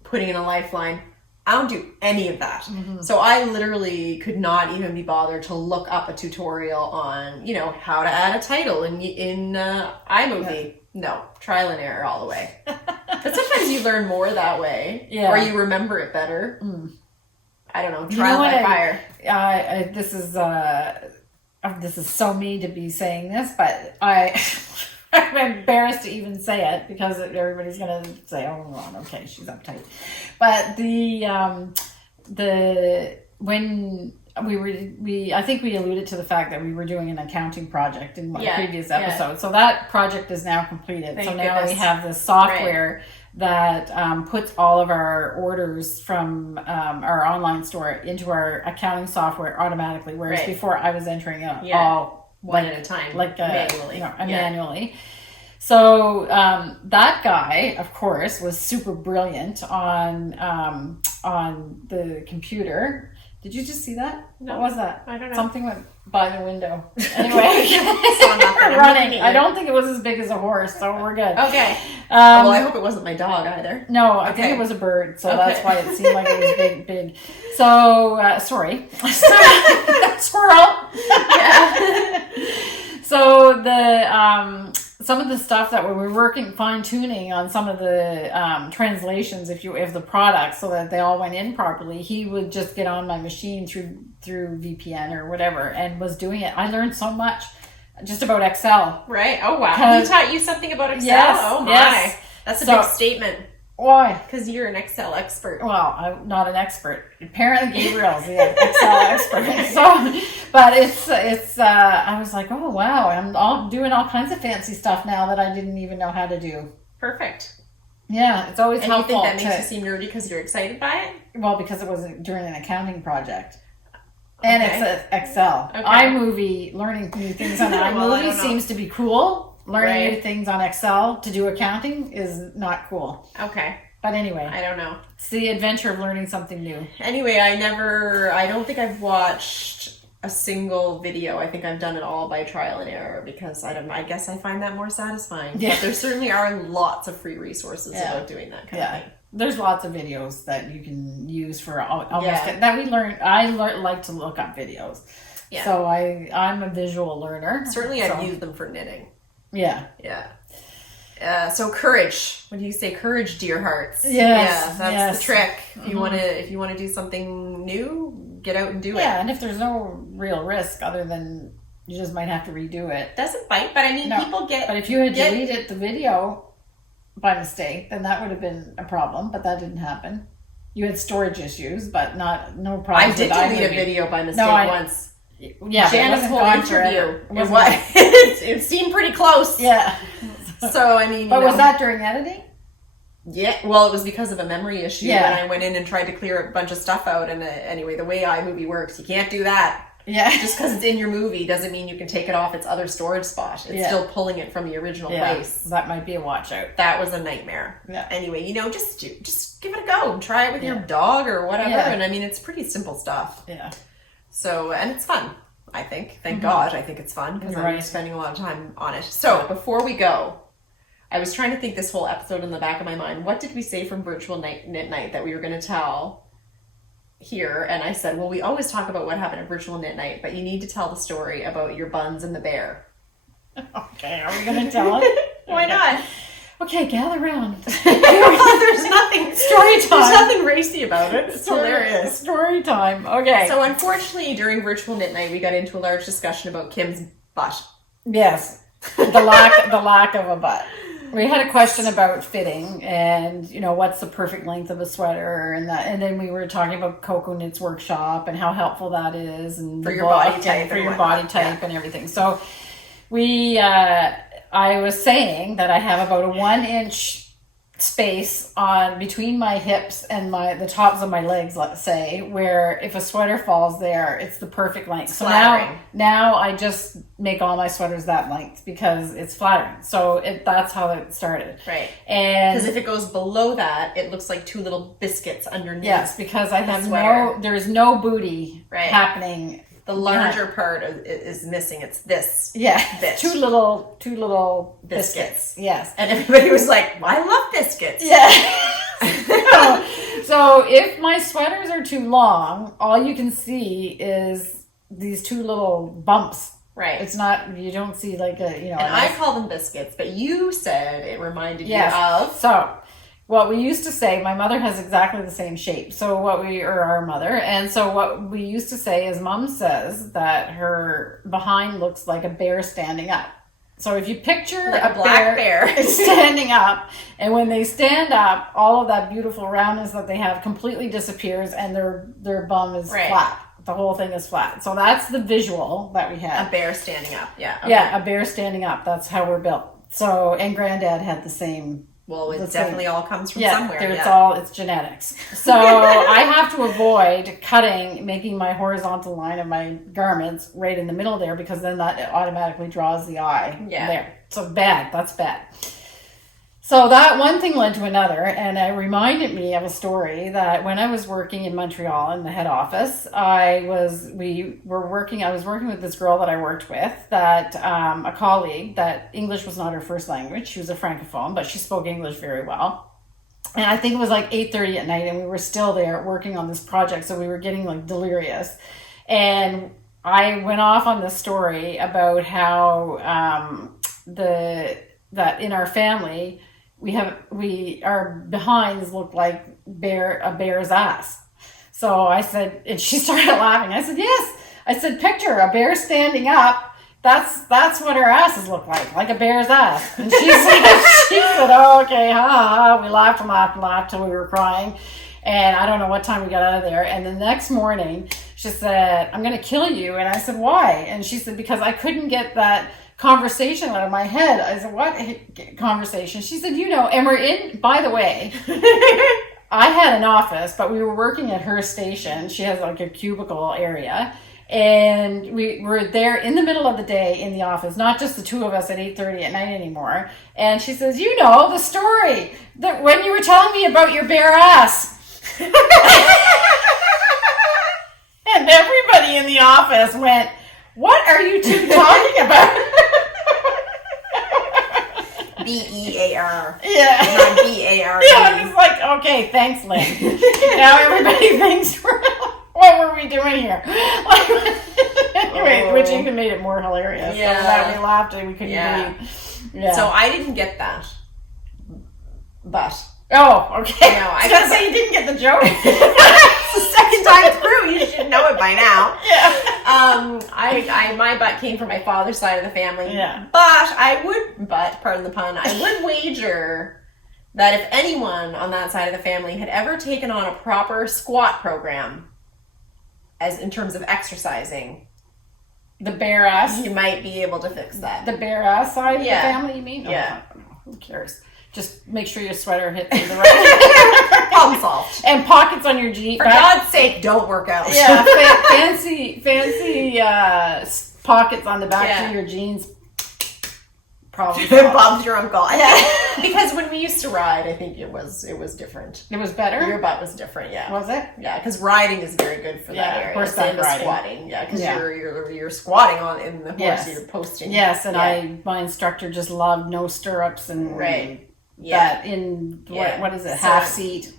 putting in a lifeline. I don't do any of that. Mm-hmm. So I literally could not even be bothered to look up a tutorial on, how to add a title in iMovie. Yeah. No, trial and error all the way. But sometimes you learn more that way. Yeah. Or you remember it better. Mm. I don't know. Trial by fire. This is so me to be saying this, but I'm embarrassed to even say it because everybody's going to say, oh, okay, she's uptight. But when I think we alluded to the fact that we were doing an accounting project in one previous episode. So that project is now completed. Thank now we have this software that puts all of our orders from our online store into our accounting software automatically, whereas before I was entering it all one at a time, manually. Manually. So that guy, of course, was super brilliant on the computer. Did you just see that? No. What was that? I don't know. Something went by the window. Anyway, running. I don't think it was as big as a horse, so we're good. Okay. Well, I hope it wasn't my dog either. No, I think it was a bird, so that's why it seemed like it was big. So, sorry. Squirrel. Yeah. So some of the stuff that we were working fine-tuning on some of the translations of the products so that they all went in properly, he would just get on my machine through VPN or whatever and was doing it. I learned so much just about Excel. Right. Oh wow. He taught you something about Excel? Yes, oh my. Yes. That's a big statement. Why? Because you're an Excel expert. Well, I'm not an expert. Apparently Gabriel's the Excel expert. So, but it's I was like, oh wow, I'm doing all kinds of fancy stuff now that I didn't even know how to do. Perfect. Yeah, it's always helpful. And you think that makes you seem nerdy because you're excited by it? Well, because it was during an accounting project. And it's Excel. iMovie, learning new things on iMovie seems to be cool. Learning new things on Excel to do accounting is not cool. Okay. But anyway. I don't know. It's the adventure of learning something new. Anyway, I don't think I've watched a single video. I think I've done it all by trial and error because I guess I find that more satisfying. Yeah. But there certainly are lots of free resources about doing that kind of thing. There's lots of videos that you can use for almost that we learn. I like to look up videos. Yeah. So I'm a visual learner. Certainly I've used them for knitting. Yeah. Yeah. So courage. What do you say? Courage, dear hearts. Yes. Yeah, that's the trick. If you want to do something new, get out and do it. Yeah, and if there's no real risk other than you just might have to redo it. Doesn't bite, but I mean people get. But if you had deleted the video by mistake, then that would have been a problem. But that didn't happen. You had storage issues, but no problem. I did delete a video by mistake once. Yeah, Janice's whole interview. It seemed pretty close. Yeah. So, I mean, but was that during editing? Yeah. Well, it was because of a memory issue. Yeah. And I went in and tried to clear a bunch of stuff out. And anyway, the way iMovie works, you can't do that. Yeah. Just because it's in your movie doesn't mean you can take it off its other storage spot. It's still pulling it from the original place. That might be a watch out. That was a nightmare. Yeah. Anyway, just give it a go and try it with your dog or whatever. Yeah. And I mean, it's pretty simple stuff. Yeah. So, and it's fun, I think. Thank God I think it's fun because I'm spending a lot of time on it. So, before we go, I was trying to think this whole episode in the back of my mind. What did we say from Virtual Knit Night that we were going to tell here? And I said, well, we always talk about what happened at Virtual Knit Night, but you need to tell the story about your buns and the bear. Okay, are we going to tell it? Why not? Okay, gather around. There's nothing story time. There's nothing racy about it. It's hilarious. Story time. Okay. So unfortunately, during Virtual Knit Night, we got into a large discussion about Kim's butt. Yes, the lack of a butt. We had a question about fitting and what's the perfect length of a sweater and then we were talking about Coco Knits Workshop and how helpful that is and for your body type and everything. So I was saying that I have about a 1 inch space between my hips and the tops of my legs, let's say, where if a sweater falls there, it's the perfect length. So now I just make all my sweaters that length because it's flattering. So that's how it started. Right. And because if it goes below that, it looks like two little biscuits underneath. Yes, because I have there is no booty happening. The larger part is missing. It's this. Yeah. Bit. Two little biscuits. Yes. And everybody was like, well, I love biscuits. Yeah. So if my sweaters are too long, all you can see is these two little bumps. Right. It's not, you don't see like And I call them biscuits, but you said it reminded you of. So what we used to say, my mother has exactly the same shape. So our mother. And so what we used to say is Mom says that her behind looks like a bear standing up. So if you picture like a black bear standing up, and when they stand up, all of that beautiful roundness that they have completely disappears and their bum is flat. The whole thing is flat. So that's the visual that we had. A bear standing up. Yeah. Okay. Yeah, a bear standing up. That's how we're built. So, and Granddad had the same. Well, it definitely all comes from somewhere. It's genetics. So I have to avoid making my horizontal line of my garments right in the middle there, because then that automatically draws the eye there. So that's bad. So that one thing led to another, and it reminded me of a story that when I was working in Montreal in the head office, I was working with this girl that I worked with, that a colleague, that English was not her first language. She was a francophone, but she spoke English very well. And I think it was like 8:30 at night, and we were still there working on this project, so we were getting like delirious. And I went off on this story about how that in our family, our behinds look like a bear's ass. So I said, and she started laughing. I said, yes. I said, picture a bear standing up. That's what our asses look like a bear's ass. And she said, oh, okay, ha ha. We laughed and laughed and laughed till we were crying. And I don't know what time we got out of there. And the next morning, she said, I'm going to kill you. And I said, why? And she said, because I couldn't get that conversation out of my head. I said, what conversation? She said, and we're in, by the way, I had an office, but we were working at her station. She has like a cubicle area, and we were there in the middle of the day in the office, not just the two of us at 8:30 at night anymore. And she says, the story that when you were telling me about your bare ass. And everybody in the office went, what are you two talking about? B-E-A-R. Yeah. Not B-A-R-E. Yeah, it's like, okay, thanks, Lynn. Now everybody thinks, what were we doing here? Anyway, which even made it more hilarious. Yeah. So that we laughed and we couldn't breathe. Yeah. So I didn't get that. But. Oh, okay. No, I gotta say you didn't get the joke. It's the second time through. You should know it by now. Yeah. My butt came from my father's side of the family. Yeah. Pardon the pun, I would wager that if anyone on that side of the family had ever taken on a proper squat program, as in terms of exercising, the bare ass, you might be able to fix that. The bare ass side of the family, you mean? Yeah. Oh, who cares? Just make sure your sweater hits the right. Problem solved. And pockets on your jeans. For God's sake, don't work out. Yeah, fancy pockets on the back of your jeans. Probably. Bob's your uncle. Yeah. Because when we used to ride, I think it was different. It was better? Your butt was different, yeah. Was it? Yeah, because riding is very good for that area. Horseback riding. Squatting. Yeah, because you're squatting in the horse, you're posting. Yes, and my instructor just loved no stirrups and that in what is it, half seat.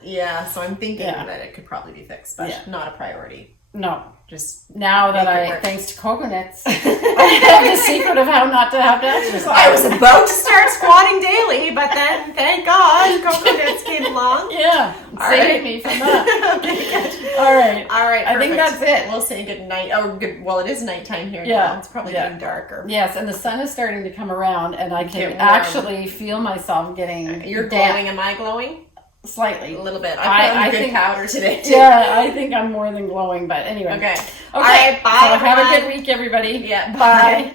Yeah, so I'm thinking that it could probably be fixed, but not a priority. No. Just now that thanks to coconuts, I have the secret of how not to have to exercise. I was about to start squatting daily, but then thank God coconuts came along. Yeah, saved me from that. Okay, good. All right. I think that's it. We'll say good night. Oh, good. Well, it is nighttime here now. It's probably getting darker. Yes, and the sun is starting to come around, and I can actually feel myself getting. You're glowing. Am I glowing? Slightly. A little bit. I put on good powder today, too. Yeah, I think I'm more than glowing, but anyway. Okay. All right, bye. So have a good week, everybody. Yeah, bye.